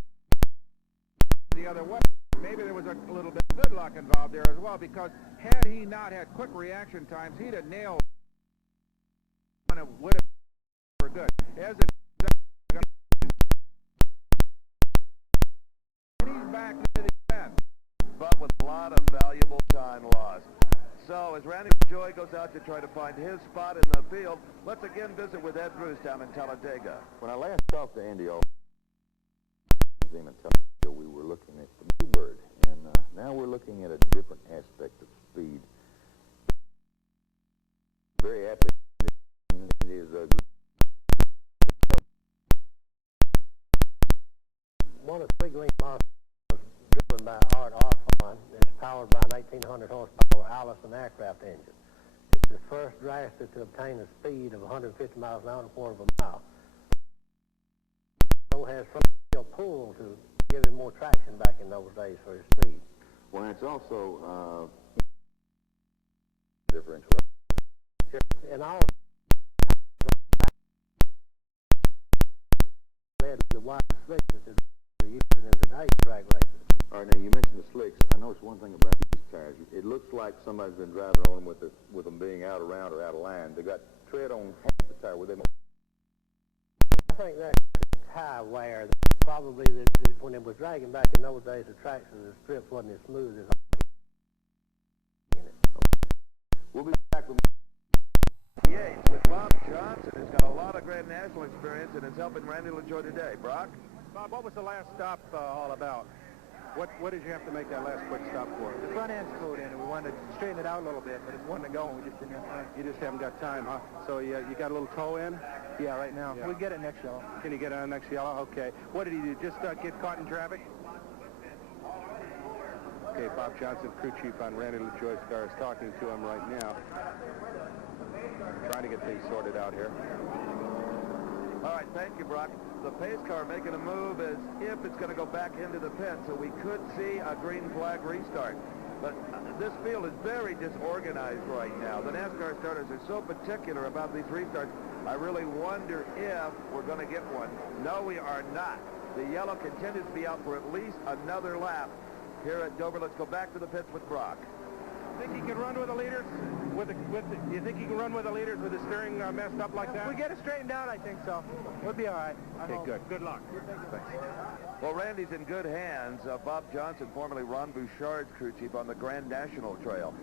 the other way, maybe there was a little bit of good luck involved there as well, because had he not had quick reaction times, he'd have nailed and it would have been for good. As it he's back to the end. but with a lot of valuable time lost. So as Randy LaJoie goes out to try to find his spot in the field, let's again visit with Ed Bruce down in Talladega. When I last talked to Andy All in Talladega, we were looking at the Bluebird, and now we're looking at a different aspect of speed. Very aptly, it is a one of the big link monsters was driven by Art Osborne. It's powered by an 1,800 horsepower Allison aircraft engine. It's the first dragster to obtain a speed of 150 miles an hour and a quarter of a mile. So has front wheel pull to give him more traction back in those days for his speed. Well, it's also differential. And also led to the wide slicks that they're using in today's drag races. All right, now you mentioned the slicks. I noticed one thing about these tires. It looks like somebody's been driving on them with them being out around or out of line. They got tread on half the tire with them. I think that's tire wear. Probably when it was dragging back in those days, the tracks and the strips wasn't as smooth as in it. We'll be back with Yates with Bob Johnson, who's got a lot of Grand National experience and is helping Randy LaJoie today. Brock? Bob, what was the last stop all about? What did you have to make that last quick stop for? The front end's slowed in, and we wanted to straighten it out a little bit, but it's wanting to go, and we just didn't have time. You just haven't got time, huh? So you got a little toe in? Yeah, right now. Yeah. We'll get it next yellow. Can you get on next yellow? Okay. What did he do? Just get caught in traffic? Okay, Bob Johnson, crew chief on Randy LaJoie's car, is talking to him right now. Trying to get things sorted out here. All right, thank you, Brock. The pace car making a move as if it's going to go back into the pit, so we could see a green flag restart. But this field is very disorganized right now. The NASCAR starters are so particular about these restarts. I really wonder if we're going to get one. No, we are not. The yellow continues to be out for at least another lap here at Dover. Let's go back to the pits with Brock. Think he can run with the leaders? You think he can run with the leaders with the steering messed up like that? If we get it straightened out, I think so. We'll be all right. Okay, good. Good luck. Thanks. Well, Randy's in good hands. Bob Johnson, formerly Ron Bouchard's crew chief on the Grand National Trail.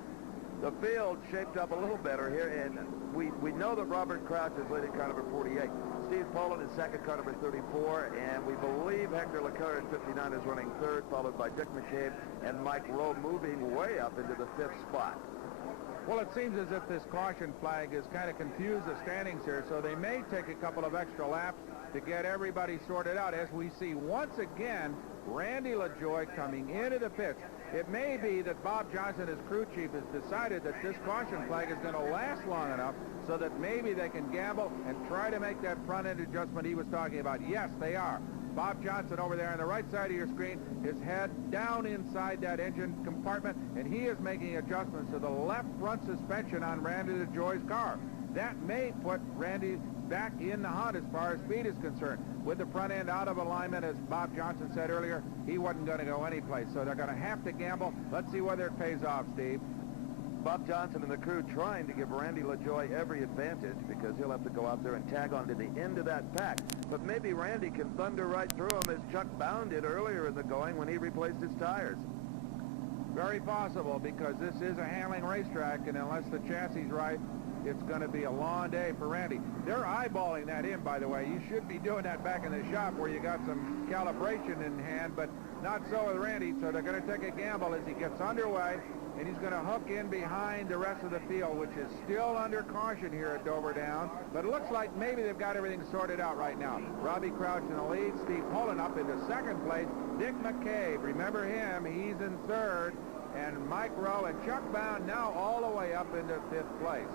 The field shaped up a little better here, and we know that Robert Crouch is leading car number 48. Steve Poland is second, car number 34, and we believe Hector LeCoeur at 59 is running third, followed by Dick McCabe and Mike Rowe moving way up into the fifth spot. Well, it seems as if this caution flag has kind of confused the standings here, so they may take a couple of extra laps to get everybody sorted out as we see once again Randy LaJoie coming into the pits. It may be that Bob Johnson, as crew chief, has decided that this caution flag is going to last long enough so that maybe they can gamble and try to make that front-end adjustment he was talking about. Yes, they are. Bob Johnson over there on the right side of your screen, his head down inside that engine compartment, and he is making adjustments to the left front suspension on Randy LaJoie's car. That may put Randy back in the hunt as far as speed is concerned. With the front end out of alignment, as Bob Johnson said earlier, he wasn't going to go anyplace, so they're going to have to gamble. Let's see whether it pays off, Steve. Bob Johnson and the crew trying to give Randy LaJoie every advantage because he'll have to go out there and tag on to the end of that pack. But maybe Randy can thunder right through him as Chuck Bound did earlier in the going when he replaced his tires. Very possible, because this is a handling racetrack, and unless the chassis is right, it's going to be a long day for Randy. They're eyeballing that in, by the way. You should be doing that back in the shop where you got some calibration in hand, but not so with Randy, so they're going to take a gamble as he gets underway, and he's going to hook in behind the rest of the field, which is still under caution here at Dover Down, but it looks like maybe they've got everything sorted out right now. Robbie Crouch in the lead, Steve Poland up into second place, Dick McCabe, remember him, he's in third, and Mike Rowe and Chuck Bound now all the way up into fifth place.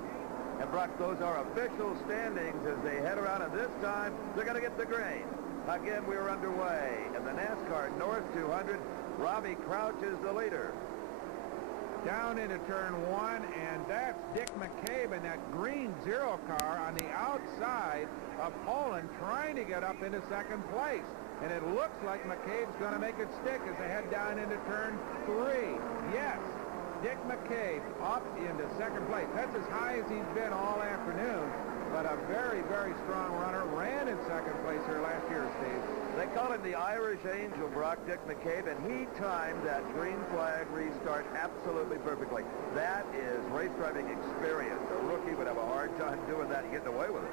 And Brock, those are official standings as they head around, and this time they're going to get the green. Again, we're underway, and the NASCAR North 200, Robbie Crouch is the leader. Down into turn one, and that's Dick McCabe in that green zero car on the outside of Poland trying to get up into second place. And it looks like McCabe's going to make it stick as they head down into turn three. Yes, Dick McCabe up into second place. That's as high as he's been all afternoon, but a very, very strong runner. Ran in second place here last year, Steve. They call him the Irish Angel, Brock, Dick McCabe, and he timed that green flag restart absolutely perfectly. That is race driving experience. A rookie would have a hard time doing that and getting away with it.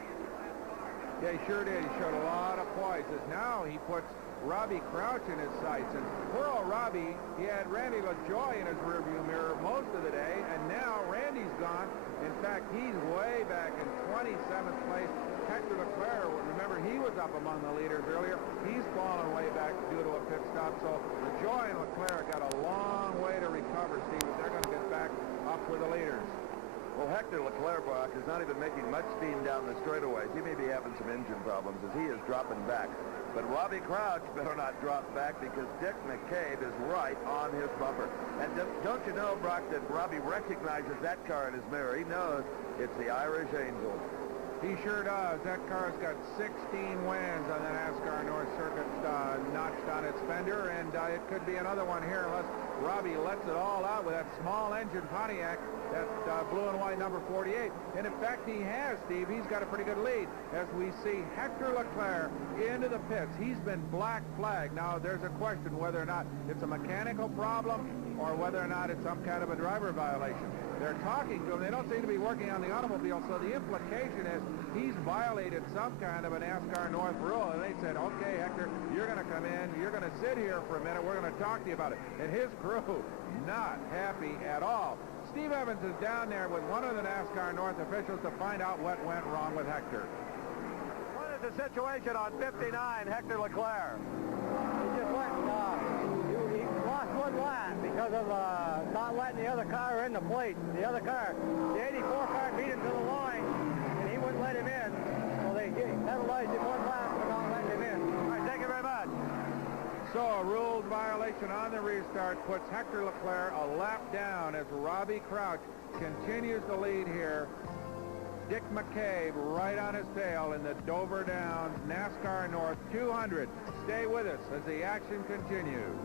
Yeah, he sure did. He showed a lot of poise. Now he puts Robbie Crouch in his sights. And poor old Robbie, he had Randy LaJoie in his rearview mirror most of the day, and now Randy's gone. In fact, he's way back in 27th place. Hector Leclerc, remember, he was up among the leaders earlier. He's fallen way back due to a pit stop. So LaJoie and Leclerc got a long way to recover, Steve, if they're going to get back up with the leaders. Well, Hector Leclerc, Brock, is not even making much steam down the straightaways. He may be having some engine problems as he is dropping back. But Robbie Crouch better not drop back because Dick McCabe is right on his bumper. And don't you know, Brock, that Robbie recognizes that car in his mirror. He knows it's the Irish Angel. He sure does. That car's got 16 wins on the NASCAR North Circuit notched on its fender, and it could be another one here unless Robbie lets it all out with that small engine Pontiac, that blue and white number 48. And in fact, he has, Steve. He's got a pretty good lead as we see Hector Leclerc into the pits. He's been black flagged. Now, there's a question whether or not it's a mechanical problem or whether or not it's some kind of a driver violation. They're talking to him. They don't seem to be working on the automobile, so the implication is he's violated some kind of a NASCAR North rule. And they said, okay, Hector, you're going to come in. You're going to sit here for a minute. We're going to talk to you about it. And his crew, not happy at all. Steve Evans is down there with one of the NASCAR North officials to find out what went wrong with Hector. What is the situation on 59, Hector Leclerc? He just went, he lost one lap because of not letting the other car in the plate. The other car, the 84 car beat him to the line, and he wouldn't let him in. So they penalized him one lap for not letting him in. All right, thank you very much. So a rules violation on the restart puts Hector Leclerc a lap down as Robbie Crouch continues to lead here. Dick McCabe right on his tail in the Dover Downs NASCAR North 200. Stay with us as the action continues.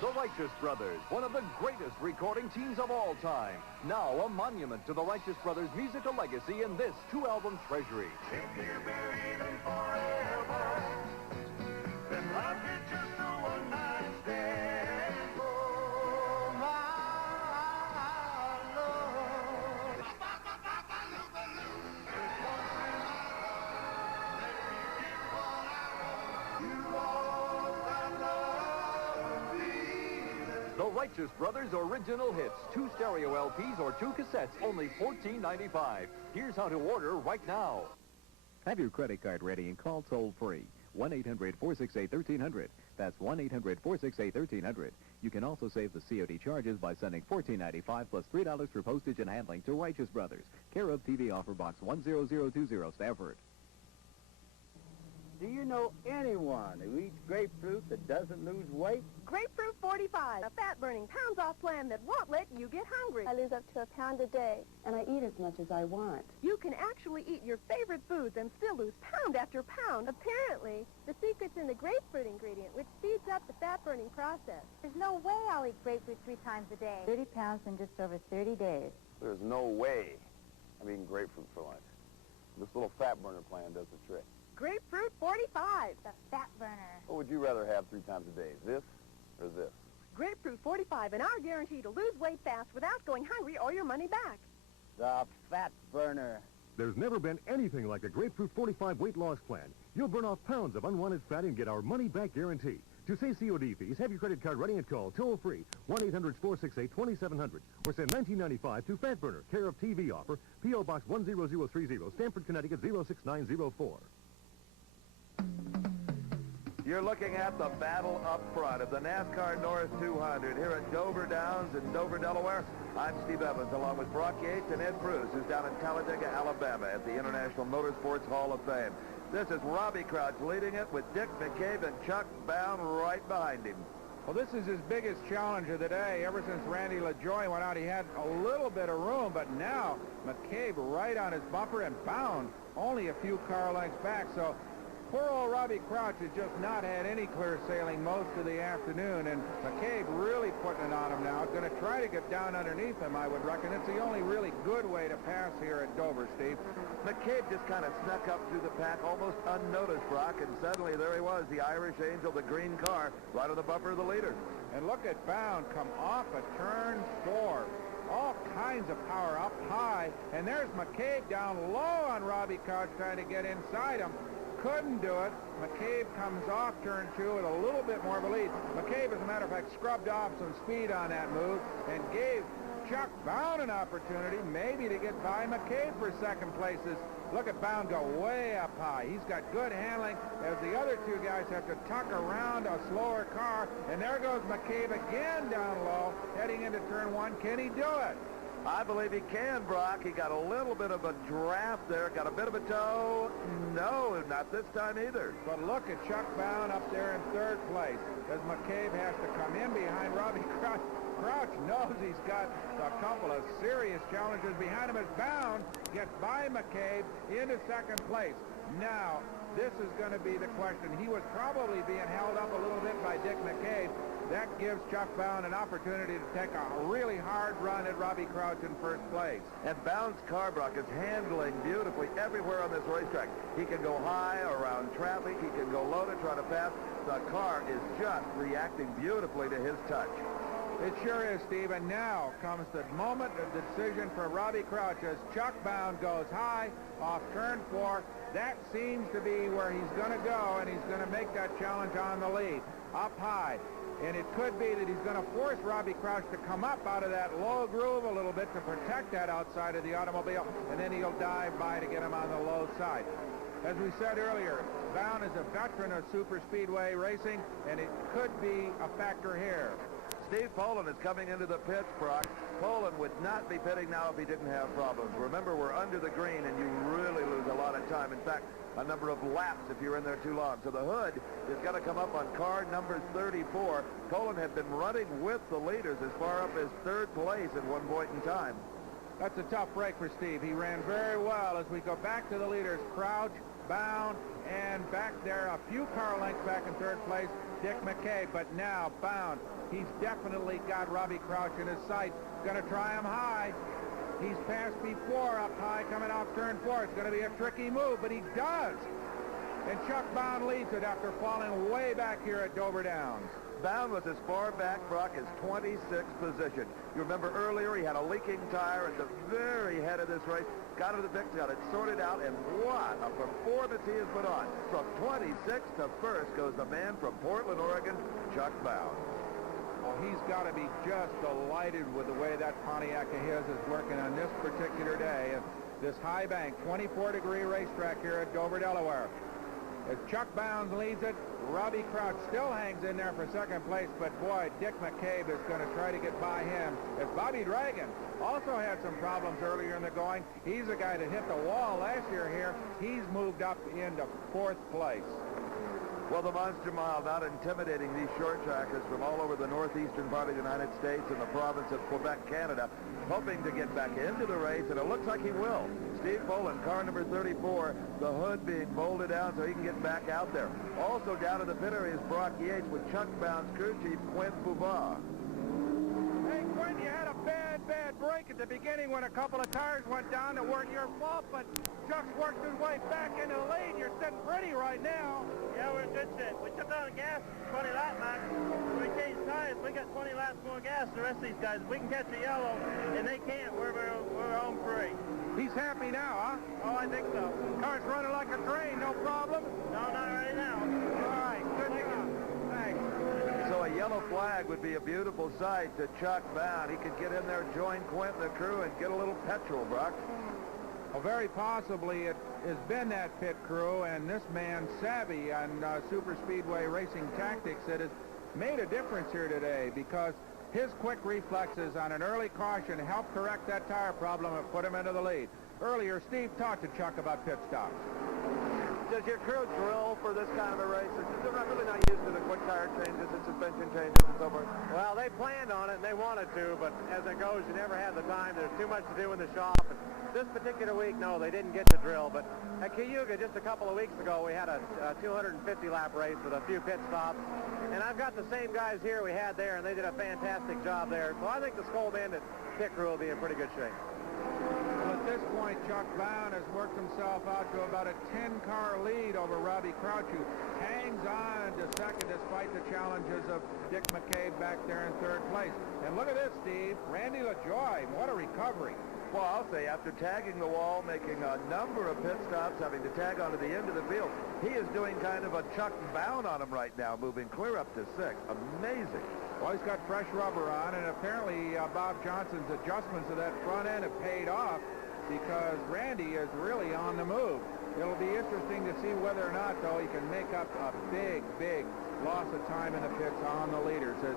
The Righteous Brothers, one of the greatest recording teams of all time. Now a monument to the Righteous Brothers' musical legacy in this two-album treasury. If you believe in forever, then life is just a one-night stand. Oh, my love. You all that love me. The Righteous Brothers original hits, 2 stereo LPs or 2 cassettes, only $14.95. Here's how to order right now. Have your credit card ready and call toll-free. 1-800-468-1300. That's 1-800-468-1300. You can also save the COD charges by sending $14.95 plus $3 for postage and handling to Righteous Brothers, care of TV Offer Box 10020, Stafford. Do you know anyone who eats grapefruit that doesn't lose weight? Grapefruit 45, a fat-burning pounds-off plan that won't let you get hungry. I lose up to a pound a day, and I eat as much as I want. You can actually eat your favorite foods and still lose pound after pound. Apparently, the secret's in the grapefruit ingredient, which speeds up the fat-burning process. There's no way I'll eat grapefruit 3 times a day. 30 pounds in just over 30 days. There's no way I'm eating grapefruit for lunch. This little fat burner plan does the trick. Grapefruit 45, the fat burner. What would you rather have 3 times a day, this or this? Grapefruit 45 and our guarantee to lose weight fast without going hungry or your money back. The fat burner. There's never been anything like a Grapefruit 45 weight loss plan. You'll burn off pounds of unwanted fat and get our money-back guarantee. To save COD fees, have your credit card ready and call toll-free 1-800-468-2700 or send $19.95 to Fat Burner, care of TV Offer, P.O. Box 10030, Stamford, Connecticut 06904. You're looking at the battle up front of the NASCAR North 200 here at Dover Downs in Dover, Delaware. I'm Steve Evans along with Brock Yates and Ed Bruce, who's down in Talladega, Alabama at the International Motorsports Hall of Fame. This is Robbie Crouch leading it with Dick McCabe and Chuck Bound right behind him. Well, this is his biggest challenge of the day. Ever since Randy LaJoie went out, he had a little bit of room, but now McCabe right on his bumper and Bound only a few car lengths back. So Poor old Robbie Crouch has just not had any clear sailing most of the afternoon, and McCabe really putting it on him now. Going to try to get down underneath him, I would reckon. It's the only really good way to pass here at Dover, Steve. McCabe just kind of snuck up through the pack almost unnoticed, Brock, and suddenly there he was, the Irish Angel, the green car, right on the bumper of the leader. And look at Bound come off a turn 4. All kinds of power up high, and there's McCabe down low on Robbie Crouch trying to get inside him. Couldn't do it. McCabe comes off turn 2 with a little bit more of a lead. McCabe, as a matter of fact, scrubbed off some speed on that move and gave Chuck Bound an opportunity maybe to get by McCabe for second places. Look at Bound go way up high. He's got good handling as the other two guys have to tuck around a slower car. And there goes McCabe again down low, heading into turn 1. Can he do it? I believe he can, Brock. He got a little bit of a draft there, got a bit of a toe. No, not this time either. But look at Chuck Bound up there in third place as McCabe has to come in behind Robbie Crouch. Crouch knows he's got a couple of serious challenges behind him as Bound gets by McCabe into second place. Now, this is going to be the question. He was probably being held up a little bit by Dick McCabe. That gives Chuck Bound an opportunity to take a really hard run at Robbie Crouch in first place. And Bound's car, Brock, is handling beautifully everywhere on this racetrack. He can go high around traffic. He can go low to try to pass. The car is just reacting beautifully to his touch. It sure is, Steve. And now comes the moment of decision for Robbie Crouch as Chuck Bound goes high off turn 4. That seems to be where he's going to go, and he's going to make that challenge on the lead. Up high. And it could be that he's going to force Robbie Crouch to come up out of that low groove a little bit to protect that outside of the automobile, and then he'll dive by to get him on the low side. As we said earlier, Bound is a veteran of super speedway racing, and it could be a factor here. Steve Poland is coming into the pits, Brock. Poland would not be pitting now if he didn't have problems. Remember, we're under the green, and you really lose a lot of time. In fact, a number of laps if you're in there too long. So the hood is going to come up on car number 34. Poland had been running with the leaders as far up as third place at one point in time. That's a tough break for Steve. He ran very well as we go back to the leaders. Crouch, Bound, and back there a few car lengths back in third place, Dick McCabe. But now Bound, he's definitely got Robbie Crouch in his sights. Going to try him high. He's passed before up high coming off turn 4. It's going to be a tricky move, but he does. And Chuck Bound leads it after falling way back here at Dover Downs. Bound was as far back, Brock, as 26th position. You remember earlier he had a leaking tire at the very head of this race. Got to the pits, got it sorted out, and what a performance he has put on. From 26th to 1st goes the man from Portland, Oregon, Chuck Bound. Well, he's got to be just delighted with the way that Pontiac of his is working on this particular day at this high bank, 24-degree racetrack here at Dover, Delaware. As Chuck Bound leads it, Robbie Crouch still hangs in there for second place, but boy, Dick McCabe is going to try to get by him. As Bobby Dragon also had some problems earlier in the going. He's a guy that hit the wall last year here. He's moved up into 4th place. Well, the Monster Mile not intimidating these short trackers from all over the northeastern part of the United States and the province of Quebec, Canada, hoping to get back into the race, and it looks like he will. Steve Poland, car number 34, the hood being bolted down so he can get back out there. Also down in the pit area is Brock Yates with Chuck Bound's crew chief, Quint Bouvard. Hey, Quint, you had a bad break at the beginning when a couple of tires went down that weren't your fault, but Chuck's worked his way back into the lead. You're sitting pretty right now. Yeah, we're in good shape. We took on gas 20 lap max. We changed tires. We got 20 laps more gas than the rest of these guys. If we can catch a yellow, and they can't, we're home free. He's happy now, huh? Oh, I think so. Car's running like a train, no problem? No, not right now. All right, good job. Thanks. So a yellow flag would be a beautiful sight to Chuck Bound. He could get in there, join Quint and the crew, and get a little petrol, Brock. Well, very possibly it has been that pit crew and this man savvy on super speedway racing tactics that has made a difference here today, because his quick reflexes on an early caution helped correct that tire problem and put him into the lead. Earlier, Steve talked to Chuck about pit stops. does your crew drill for this kind of a race? They're really not used to the quick tire changes and suspension changes and so forth. Well, they planned on it and they wanted to, but as it goes, you never have the time. There's too much to do in the shop. And this particular week, no, they didn't get to drill. But at Cayuga, just a couple of weeks ago, we had a 250-lap race with a few pit stops. And I've got the same guys here we had there, and they did a fantastic job there. So I think the Skull Bandit pit crew will be in pretty good shape. Well, at this point, Chuck Bound has worked himself out to about a 10-car lead over Robbie Crouch, who hangs on to second despite the challenges of Dick McCabe back there in third place. And look at this, Steve. Randy LaJoie, what a recovery. Well, I'll say, after tagging the wall, making a number of pit stops, having to tag onto the end of the field, he is doing kind of a Chuck Bound on him right now, moving clear up to 6th. Amazing. Well, he's got fresh rubber on, and apparently Bob Johnson's adjustments of that front end have paid off because Randy is really on the move. It'll be interesting to see whether or not, though, he can make up a big, big loss of time in the pits on the leaders. As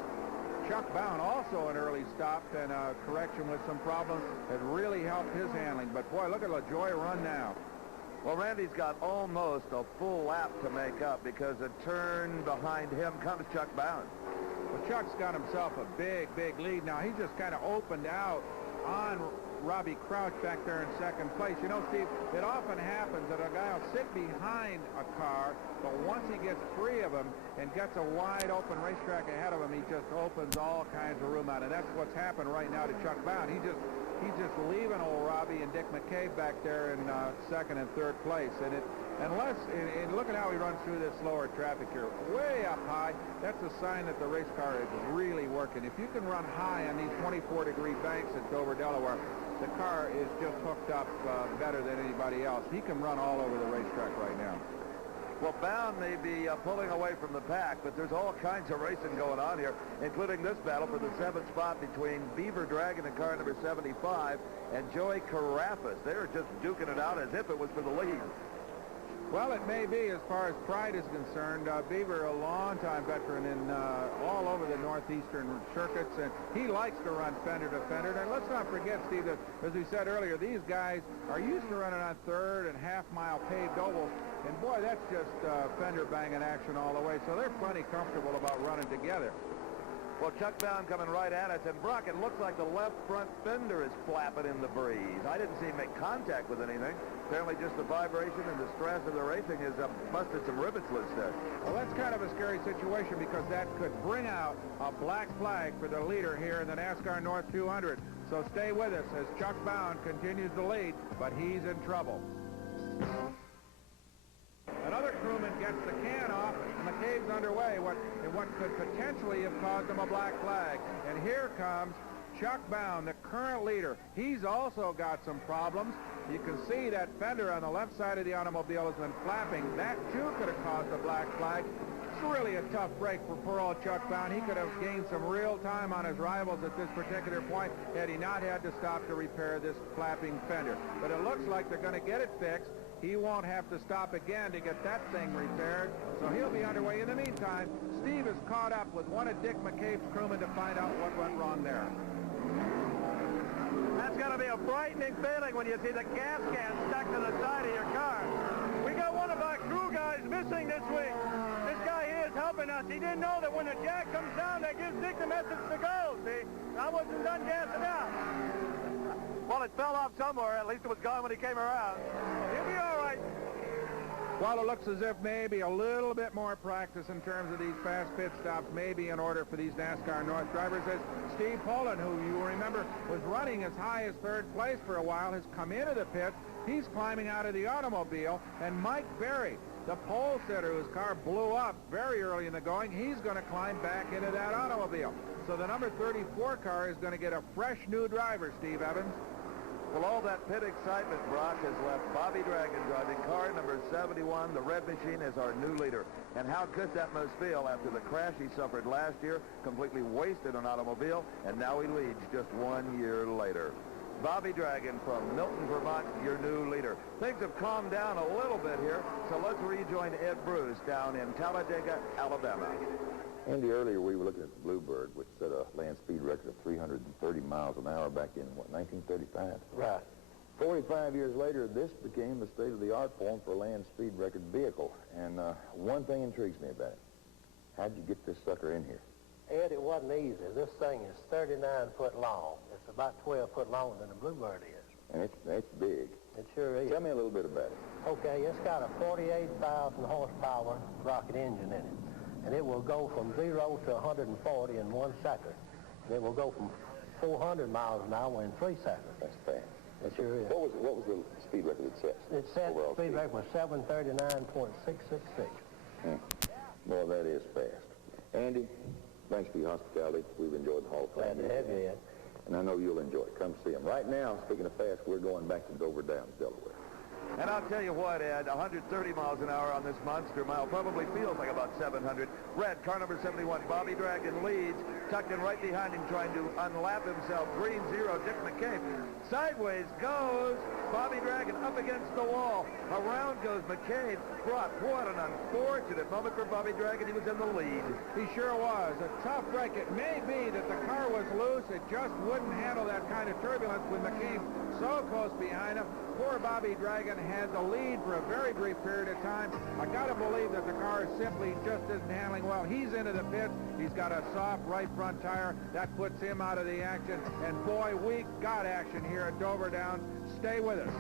Chuck Bound, also an early stop and a correction with some problems, has really helped his handling. But, boy, look at LaJoie run now. Well, Randy's got almost a full lap to make up because a turn behind him comes Chuck Bound. Well, Chuck's got himself a big, big lead now. He just kind of opened out on Robbie Crouch back there in second place. You know, Steve, it often happens that a guy will sit behind a car, but once he gets three of them and gets a wide open racetrack ahead of him, he just opens all kinds of room out. And that's what's happened right now to Chuck Bound. He's just leaving old Robbie and Dick McCabe back there in second and third place. And look at how he runs through this slower traffic here, way up high. That's a sign that the race car is really working. If you can run high on these 24-degree banks at Dover, Delaware, the car is just hooked up better than anybody else. He can run all over the racetrack right now. Well, Bound may be pulling away from the pack, but there's all kinds of racing going on here, including this battle for the 7th spot between Beaver Dragon in car number 75 and Joey Carafas. They're just duking it out as if it was for the lead. Well, it may be as far as pride is concerned. Beaver, a long-time veteran in all over the northeastern circuits, and he likes to run fender to fender. And let's not forget, Steve, that, as we said earlier, these guys are used to running on third and half-mile paved ovals, and boy, that's just fender banging action all the way, so they're plenty comfortable about running together. Well, Chuck Bound coming right at us, and Brock, it looks like the left front fender is flapping in the breeze. I didn't see him make contact with anything. Apparently just the vibration and the stress of the racing has busted some rivets loose there. Well, that's kind of a scary situation because that could bring out a black flag for the leader here in the NASCAR North 200. So stay with us as Chuck Bound continues to lead, but he's in trouble. Another crewman gets the can off, and McCabe's underway, what could potentially have caused him a black flag. And here comes Chuck Bound, the current leader. He's also got some problems. You can see that fender on the left side of the automobile has been flapping. That, too, could have caused a black flag. It's really a tough break for poor old Chuck Bound. He could have gained some real time on his rivals at this particular point had he not had to stop to repair this flapping fender. But it looks like they're going to get it fixed. He won't have to stop again to get that thing repaired, so he'll be underway. In the meantime, Steve is caught up with one of Dick McCabe's crewmen to find out what went wrong there. That's got to be a frightening feeling when you see the gas can stuck to the side of your car. We got one of our crew guys missing this week. This guy here is helping us. He didn't know that when the jack comes down, that gives Dick the message to go, see? I wasn't done gassing out. Well, it fell off somewhere. At least it was gone when he came around. He'll be all right. Well, it looks as if maybe a little bit more practice in terms of these fast pit stops may be in order for these NASCAR North drivers, as Steve Poland, who you remember was running as high as third place for a while, has come into the pits. He's climbing out of the automobile, and Mike Berry, the pole sitter whose car blew up very early in the going, he's going to climb back into that automobile. So the number 34 car is going to get a fresh new driver, Steve Evans. Well, all that pit excitement, Brock, has left Bobby Dragon driving car number 71, the Red Machine, as our new leader. And how good that must feel after the crash he suffered last year, completely wasted an automobile, and now he leads just 1 year later. Bobby Dragon from Milton, Vermont, your new leader. Things have calmed down a little bit here, so let's rejoin Ed Bruce down in Talladega, Alabama. Andy, earlier we were looking at the Bluebird, which set a land speed record of 330 miles an hour back in, what, 1935? Right. 45 years later, this became the state-of-the-art form for a land speed record vehicle. And one thing intrigues me about it. How'd you get this sucker in here? Ed, it wasn't easy. This thing is 39 foot long. It's about 12 foot longer than the Bluebird is. And it's big. It sure is. Tell me a little bit about it. Okay, it's got a 48,000 horsepower rocket engine in it. And it will go from 0 to 140 in 1 second. And it will go from 400 miles an hour in 3 seconds. That's fast. It sure is. What was the speed record it set? It set the speed record was 739.666. Well, that is fast. Andy, thanks for your hospitality. We've enjoyed the Hall of Fame. Glad to have you, Ed. And I know you'll enjoy it. Come see him. Right now, speaking of fast, we're going back to Dover Downs, Delaware. And I'll tell you what, Ed, 130 miles an hour on this monster mile probably feels like about 700. Red, car number 71, Bobby Dragon leads, tucked in right behind him, trying to unlap himself. Green 0, Dick McCabe. Sideways goes Bobby Dragon up against the wall. Around goes McCabe. What an unfortunate moment for Bobby Dragon. He was in the lead. He sure was. A tough wreck. It may be that the car was loose. It just wouldn't handle that kind of turbulence when McCabe so close behind him. Poor Bobby Dragon had the lead for a very brief period of time. I got to believe that the car simply just isn't handling well. He's into the pits. He's got a soft right front tire. That puts him out of the action. And boy, we got action here at Dover Downs. Stay with us.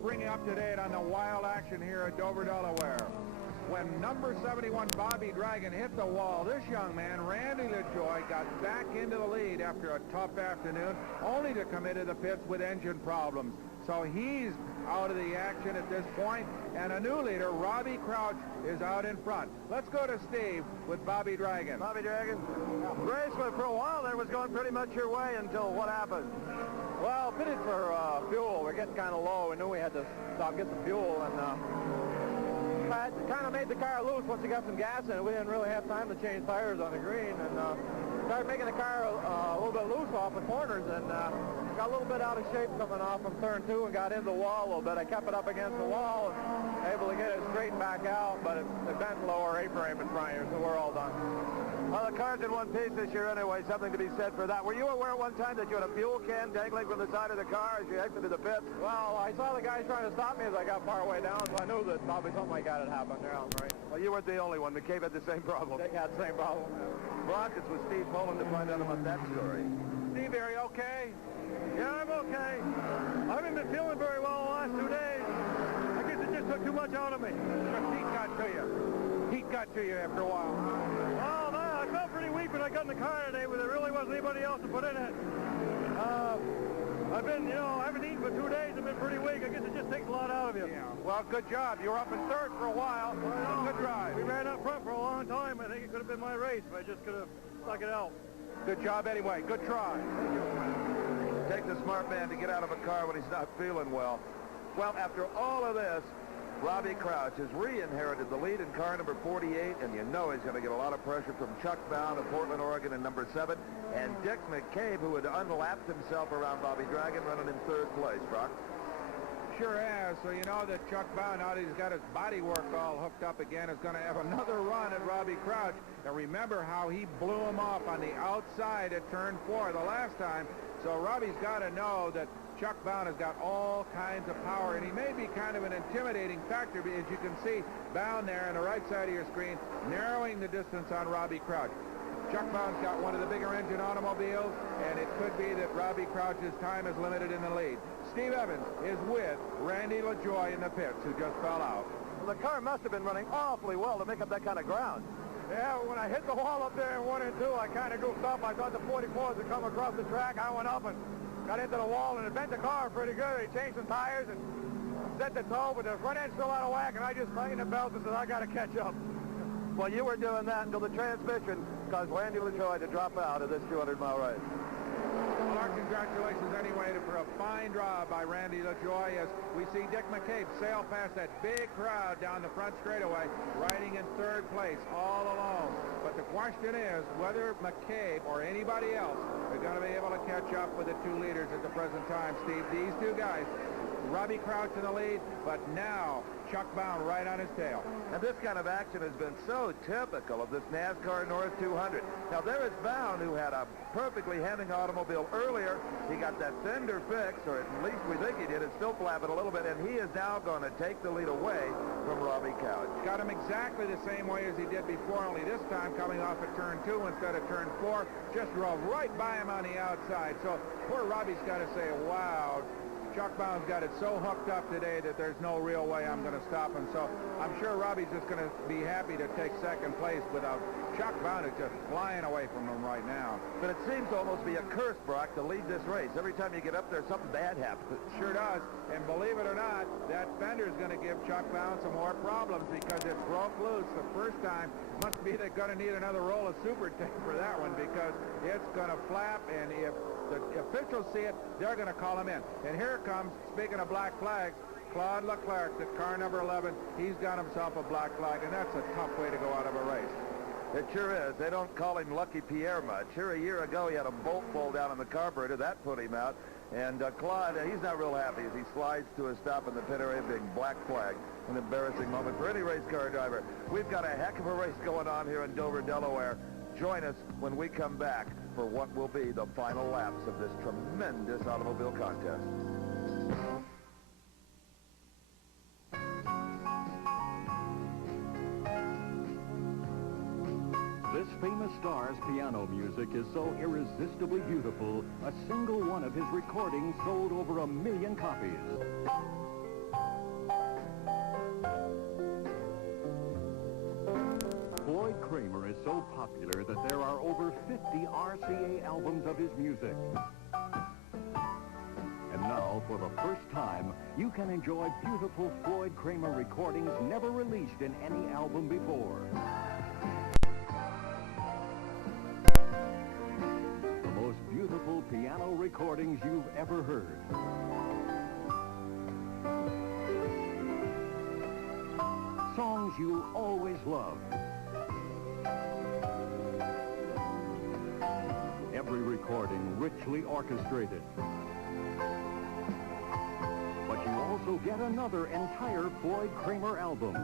Bringing up to date on the wild action here at Dover, Delaware. When number 71 Bobby Dragon hit the wall, this young man, Randy LaJoie, got back into the lead after a tough afternoon, only to come into the pits with engine problems. So he's out of the action at this point, and a new leader, Robbie Crouch, is out in front. Let's go to Steve with Bobby Dragon. Bobby Dragon, race for a while there was going pretty much your way until what happened? Well, pitted for fuel. We're getting kind of low. We knew we had to stop, get the fuel, and that kind of made the car loose once we got some gas in it. We didn't really have time to change tires on the green, and started making the car a little bit loose off the corners, and got a little bit out of shape coming off from turn 2 and got into the wall a little bit. I kept it up against the wall and able to get it straightened back out, but it bent lower A-frame in front here, so we're all done. Well, the car's in one piece this year anyway, something to be said for that. Were you aware at one time that you had a fuel can dangling from the side of the car as you exited the pit? Well, I saw the guys trying to stop me as I got far away down, so I knew that probably something like that had happened there. Right. Well, you weren't the only one. McCabe had the same problem. They had the same problem. Brock, it's with Steve Poland to find out about that story. Steve, are you okay? Yeah, I'm okay. I haven't been feeling very well the last 2 days. I guess it just took too much out of me. Heat got to you. Heat got to you after a while. Oh, man, I felt pretty weak when I got in the car today, but there really wasn't anybody else to put in it. I've been, I haven't eaten for 2 days. I've been pretty weak. I guess it just takes a lot out of you. Yeah. Well, good job. You were up in third for a while. Good drive. We ran up front for a long time. I think it could have been my race, but I just could have stuck it out. Good job anyway. Good try. Take the smart man to get out of a car when he's not feeling well. Well, after all of this, Robbie Crouch has re-inherited the lead in car number 48, and you know he's going to get a lot of pressure from Chuck Bound of Portland, Oregon in number 7, and Dick McCabe, who had unlapped himself around Bobby Dragon, running in 3rd place. Brock? Sure has. So you know that Chuck Bound, now that he's got his body work all hooked up again, is going to have another run at Robbie Crouch. And remember how he blew him off on the outside at turn 4 the last time. So Robbie's got to know that Chuck Bound has got all kinds of power, and he may be kind of an intimidating factor, as you can see Bound there on the right side of your screen, narrowing the distance on Robbie Crouch. Chuck Bound's got one of the bigger engine automobiles, and it could be that Robbie Crouch's time is limited in the lead. Steve Evans is with Randy LaJoie in the pits, who just fell out. Well, the car must have been running awfully well to make up that kind of ground. Yeah, when I hit the wall up there in 1 and 2, I kind of goofed up. I thought the 44s would come across the track. I went up and got into the wall, and it bent the car pretty good. He changed some tires and set the toe, but the front end's still out of whack, and I just tightened the belt and said, I got to catch up. Well, you were doing that until the transmission caused Randy LaJoie to drop out of this 200-mile race. Well, our congratulations anyway for a fine drive by Randy LaJoie as we see Dick McCabe sail past that big crowd down the front straightaway, riding in 3rd place all alone. But the question is whether McCabe or anybody else are going to be able to catch up with the 2 leaders at the present time, Steve. These 2 guys, Robbie Crouch in the lead, but now Chuck Bound right on his tail. And this kind of action has been so typical of this NASCAR North 200. Now, there is Bound, who had a perfectly handling automobile earlier. He got that fender fixed, or at least we think he did. It's still flapping a little bit, and he is now going to take the lead away from Robbie Couch. Got him exactly the same way as he did before, only this time coming off at turn 2 instead of turn 4. Just drove right by him on the outside. So poor Robbie's got to say, wow, Chuck Bound's got it so hooked up today that there's no real way I'm going to stop him. So I'm sure Robbie's just going to be happy to take second place without Chuck Bound is just flying away from him right now. But it seems to almost be a curse, Brock, to lead this race. Every time you get up there, something bad happens. Sure does. And believe it or not, that fender's going to give Chuck Bound some more problems because it broke loose the first time. Must be they're going to need another roll of super tape for that one because it's going to flap, and if the officials see it, they're going to call him in. And here comes, speaking of black flags, Claude Leclerc at car number 11. He's got himself a black flag, and that's a tough way to go out of a race. It sure is. They don't call him Lucky Pierre much. Here a year ago, he had a bolt fall down on the carburetor. That put him out. And Claude, he's not real happy as he slides to a stop in the pit area, being black flag. An embarrassing moment for any race car driver. We've got a heck of a race going on here in Dover, Delaware. Join us when we come back for what will be the final laps of this tremendous automobile contest. This famous star's piano music is so irresistibly beautiful, a single one of his recordings sold over 1 million copies. Floyd Kramer is so popular that there are over 50 RCA albums of his music. And now, for the first time, you can enjoy beautiful Floyd Kramer recordings never released in any album before. The most beautiful piano recordings you've ever heard. Songs you always loved. Every recording richly orchestrated. But you also get another entire Floyd Kramer album.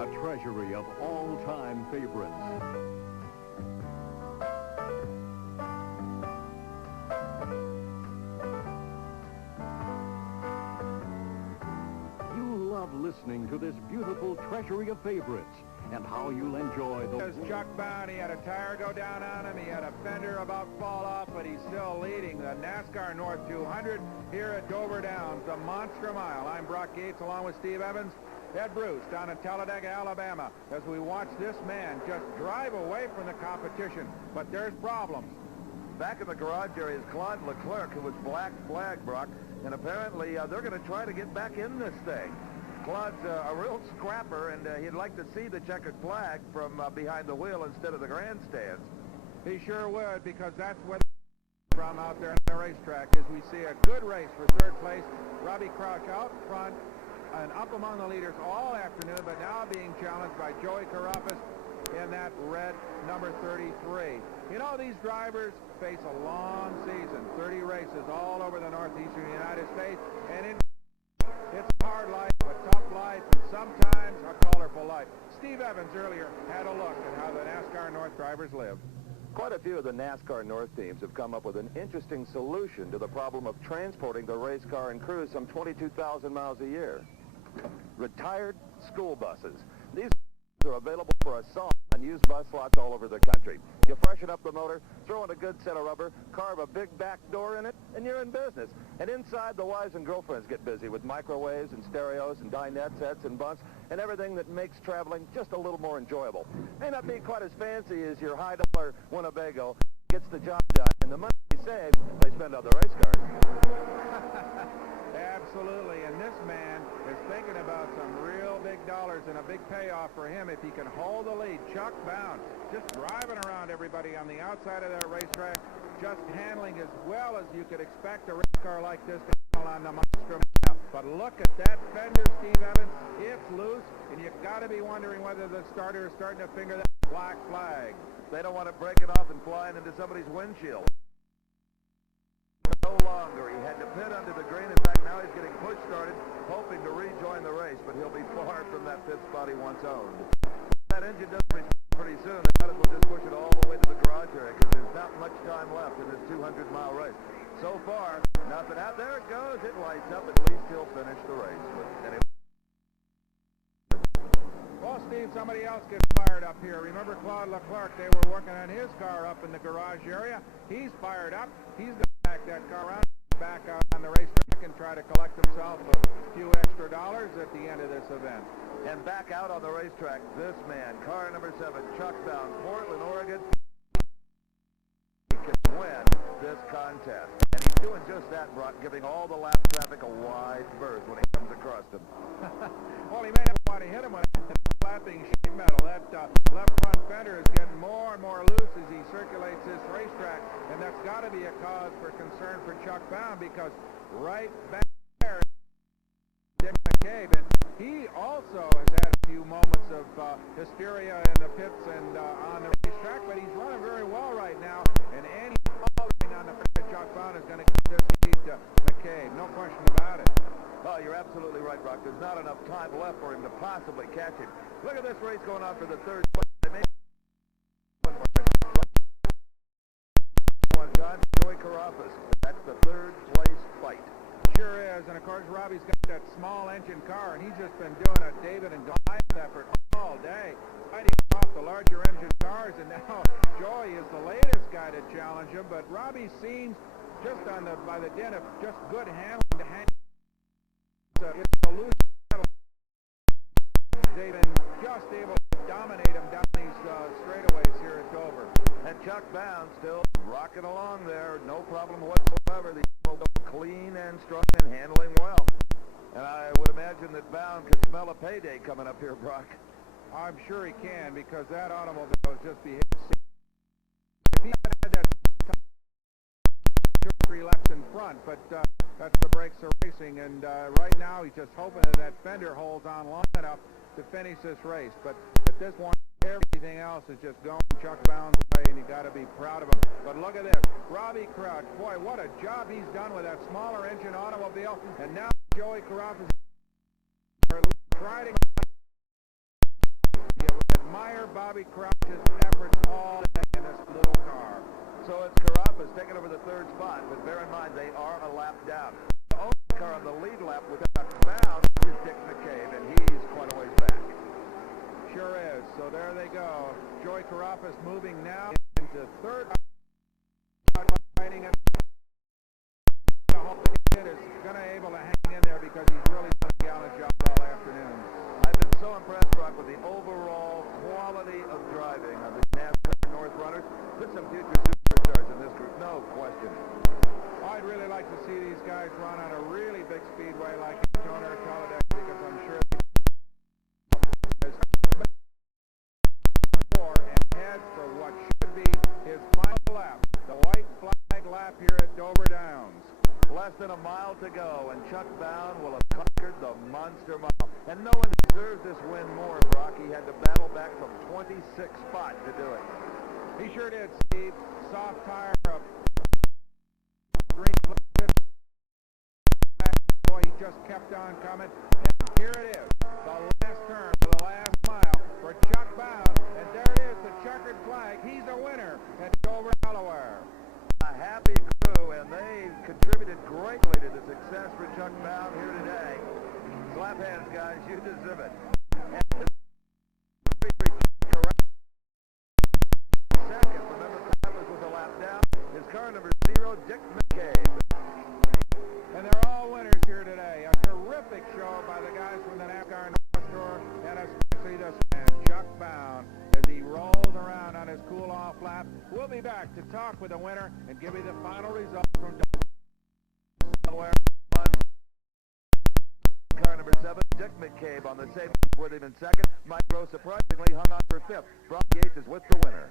A treasury of all-time favorites. You love listening to this beautiful treasury of favorites and how you'll enjoy those. Chuck Bound, he had a tire go down on him, he had a fender about fall off, but he's still leading the NASCAR North 200 here at Dover Downs, the Monster Mile. I'm Brock Gates along with Steve Evans, Ed Bruce down in Talladega, Alabama, as we watch this man just drive away from the competition, but there's problems. Back in the garage area is Claude Leclerc, who was black flag, Brock, and apparently they're going to try to get back in this thing. Claude's a real scrapper, and he'd like to see the checkered flag from behind the wheel instead of the grandstands. He sure would, because that's where from out there on the racetrack is we see a good race for third place. Robbie Crouch out front and up among the leaders all afternoon, but now being challenged by Joey Carafas in that red number 33. You know, these drivers face a long season, 30 races all over the northeastern United States, and it's a hard life, a tough life, and sometimes a colorful life. Steve Evans earlier had a look at how the NASCAR North drivers live. Quite a few of the NASCAR North teams have come up with an interesting solution to the problem of transporting the race car and crews some 22,000 miles a year. Retired school buses. These are available for a song on used bus slots all over the country. You freshen up the motor, throw in a good set of rubber, carve a big back door in it, and you're in business. And inside, the wives and girlfriends get busy with microwaves and stereos and dinette sets and bunks and everything that makes traveling just a little more enjoyable. May not be quite as fancy as your high-dollar Winnebago. Gets the job done, and the money they save, they spend on the race cars. Absolutely, and this man is thinking about some real big dollars and a big payoff for him if he can hold the lead. Chuck Bound just driving around everybody on the outside of that racetrack, just handling as well as you could expect a race car like this to handle on the Monster Mile. But look at that fender, Steve Evans. It's loose, and you've got to be wondering whether the starter is starting to finger that black flag. They don't want it breaking off and flying into somebody's windshield. No longer. He had to pit under the green. In fact, now he's getting push started, hoping to rejoin the race, but he'll be far from that pit spot he once owned. That engine doesn't respond pretty soon. They might as well just push it all the way to the garage area because there's not much time left in this 200-mile race. So far, nothing out. There it goes. It lights up. At least he'll finish the race. Anyway. Well, Steve, somebody else gets fired up here. Remember Claude Leclerc? They were working on his car up in the garage area. He's fired up. He's going to back that car around, back out on the racetrack and try to collect himself a few extra dollars at the end of this event. And back out on the racetrack, this man, car number 7, Chuck Bound, Portland, Oregon. He can win this contest. And he's doing just that, Brock, giving all the lap traffic a wide berth when he comes across them. Well, he may not want to hit him with flapping sheet metal. That left front fender is getting more and more loose as he circulates this racetrack, and that's got to be a cause for concern for Chuck Bound, because right back there, Dick McCabe, and he also has had a few moments of hysteria in the pits and on the racetrack, but he's running very well right now, and any following on the fact that Chuck Bound is going to get this lead to McCabe. No question about it. Oh, you're absolutely right, Brock. There's not enough time left for him to possibly catch him. Look at this race going on for the third place. One time, Joey Carafas. That's the third place fight. Sure is, and of course Robbie's got that small engine car, and he's just been doing a David and Goliath effort all day, fighting off the larger engine cars, and now Joey is the latest guy to challenge him, but Robbie seems just by the dint of just good handling to hang. It's a loose battle. They've been just able to dominate him down these straightaways here at Dover. And Chuck Bound still rocking along there, no problem whatsoever. The clean and strong and handling well. And I would imagine that Bound could smell a payday coming up here, Brock. I'm sure he can, because that automobile is just behaving. If he had that 2 or 3 laps in front, but that's the brakes are racing, and right now he's just hoping that fender holds on long enough to finish this race. But at this point, everything else is just going Chuck Bound's way, and you got to be proud of him. But look at this, Robbie Crouch. Boy, what a job he's done with that smaller engine automobile, and now Joey Carafas is riding. You admire Bobby Crouch's efforts all day in this little car. So it's Carafas taking over the third spot, but bear in mind they are a lap down. The only car on the lead lap without Bound is Dick McCabe, and he's quite a ways back. Sure is. So there they go. Joey Carafas moving now into third. Fighting it. I hope the kid is going to be able to hang in there, because he's really done a gallant job all afternoon. I've been so impressed, Brock, with the overall quality of driving of the NASCAR North runners. There's some future superstars in this group, no question. I'd really like to see these guys run on a really big speedway like Daytona or Talladega, because I'm sure and heads for what should be his final lap, the white flag lap here at Dover Downs. Less than a mile to go, and Chuck Bound will have conquered the monster mile. And no one deserves this win more, Brock. He had to battle back from 26 spots to do it. He sure did, Steve. Soft tire up. Green flip. Boy, he just kept on coming. And here it is, the last turn of the last mile for Chuck Bound. And there it is, the checkered flag. He's a winner at Dover, Delaware. A happy crew, and they contributed greatly to the success for Chuck Bound here today. Slap hands, guys. You deserve it. Second, remember, Carafas was a lap down. His car number 0, Dick McCabe. And they're all winners here today. A terrific show by the guys from the NASCAR North Tour, and especially this man, Chuck Bound, as he rolls around on his cool-off lap. We'll be back to talk with the winner and give you the final result from Delaware. Car number 7, Dick McCabe on the same with him in second. Mike Rowe surprisingly hung on for 5th. Brock Yates is with the winner.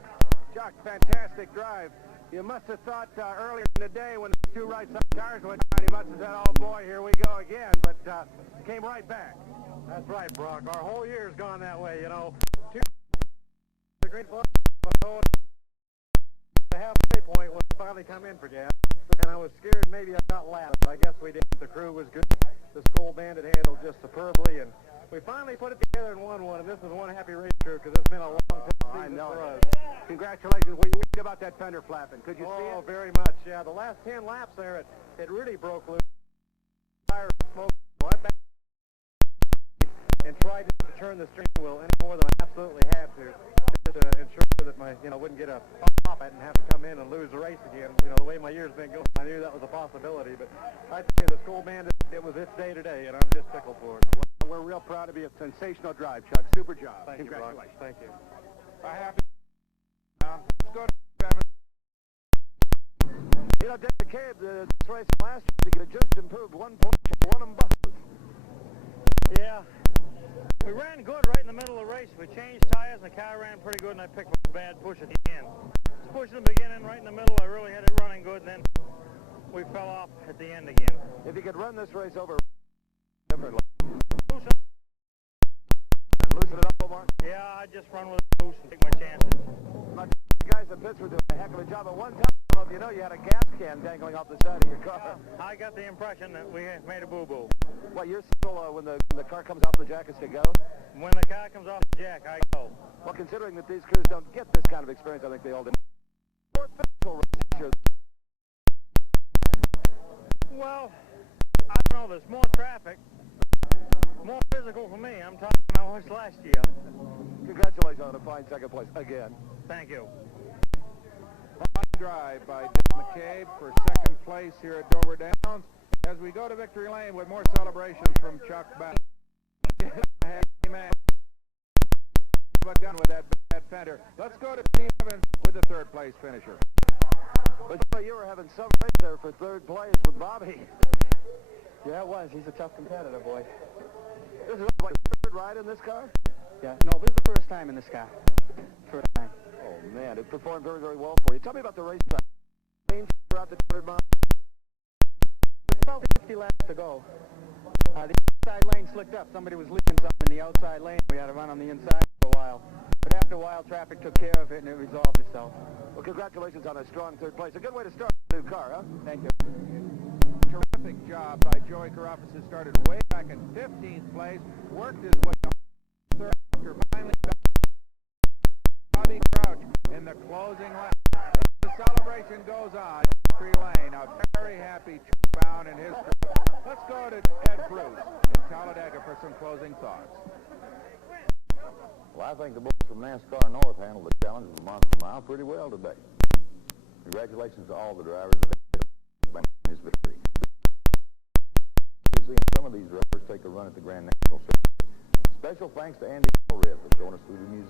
Chuck, fantastic drive. You must have thought earlier in the day when the 2 right-side tires went down, you must have said, oh boy, here we go again, but came right back. That's right, Brock. Our whole year's gone that way, you know. 2 the green flag. the halfway point when we finally come in for gas, and I was scared maybe I got lapped. I guess we didn't. The crew was good. The school band had handled just superbly, and we finally put it together and won one, and this is one happy race crew because it's been a long time for us. Congratulations. What do you think about that fender flapping? Could you see it? Oh, very much, yeah. The last 10 laps there, it really broke loose. Fire smoke. So I backed and tried not to turn the steering wheel any more than I absolutely had to, just to ensure that my, wouldn't get a pop at it and have to come in and lose the race again. The way my year's been going, I knew that was a possibility. But I tell you, the school band, it was its day today, and I'm just tickled for it. Well, we're real proud to be a sensational drive, Chuck. Super job. Thank you, Brock. Congratulations. Thank you. I have to. Let's go to 7. Dick McCabe, this race last year, he could have just improved 1 point. Won them both. Yeah. We ran good right in the middle of the race. We changed tires, and the car ran pretty good, and I picked a bad push at the end. Push in the beginning, right in the middle, I really had it running good, and then we fell off at the end again. If you could run this race over differently. Loosen it up, Omar? Yeah, I just run with it loose and take my chances. The guys in Pittsburgh did a heck of a job. At one time, I don't know if you know, you had a gas can dangling off the side of your car. Yeah, I got the impression that we made a boo-boo. What, your signal when the car comes off the jack is to go? When the car comes off the jack, I go. Well, considering that these crews don't get this kind of experience, I think they all did. More physical race. Well, I don't know. There's more traffic. More physical for me. I'm talking about what's last year. Congratulations on a fine second place again. Thank you. Fine drive by Dick McCabe for second place here at Dover Downs. As we go to victory lane with more celebrations from Chuck Bass. Man, but done with that bad fender. Let's go to Team Evans with the third place finisher. But you were having some race there for third place with Bobby. Yeah, it was. He's a tough competitor, boy. This is like third ride in this car? Yeah, no, this is the first time in this car. First time. Oh, man, it performed very, very well for you. Tell me about the race track. Throughout the 200 miles. There's about 50 laps to go. The inside lane slicked up. Somebody was leaking something in the outside lane. We had to run on the inside for a while. But after a while, traffic took care of it, and it resolved itself. Well, congratulations on a strong third place. A good way to start a new car, huh? Thank you. Terrific job by Joey Karofis, who started way back in 15th place, worked his way up to third, after finally Bobby Crouch in the closing lap. The celebration goes on. Victory lane, a very happy bound in his group. Let's go to Ed Bruce in Talladega for some closing thoughts. Well, I think the boys from NASCAR North handled the challenge of the Monster Mile pretty well today. Congratulations to all the drivers in his victory. We've seen some of these drivers take a run at the Grand National Circuit. Special thanks to Andy Allred for showing us through the museum.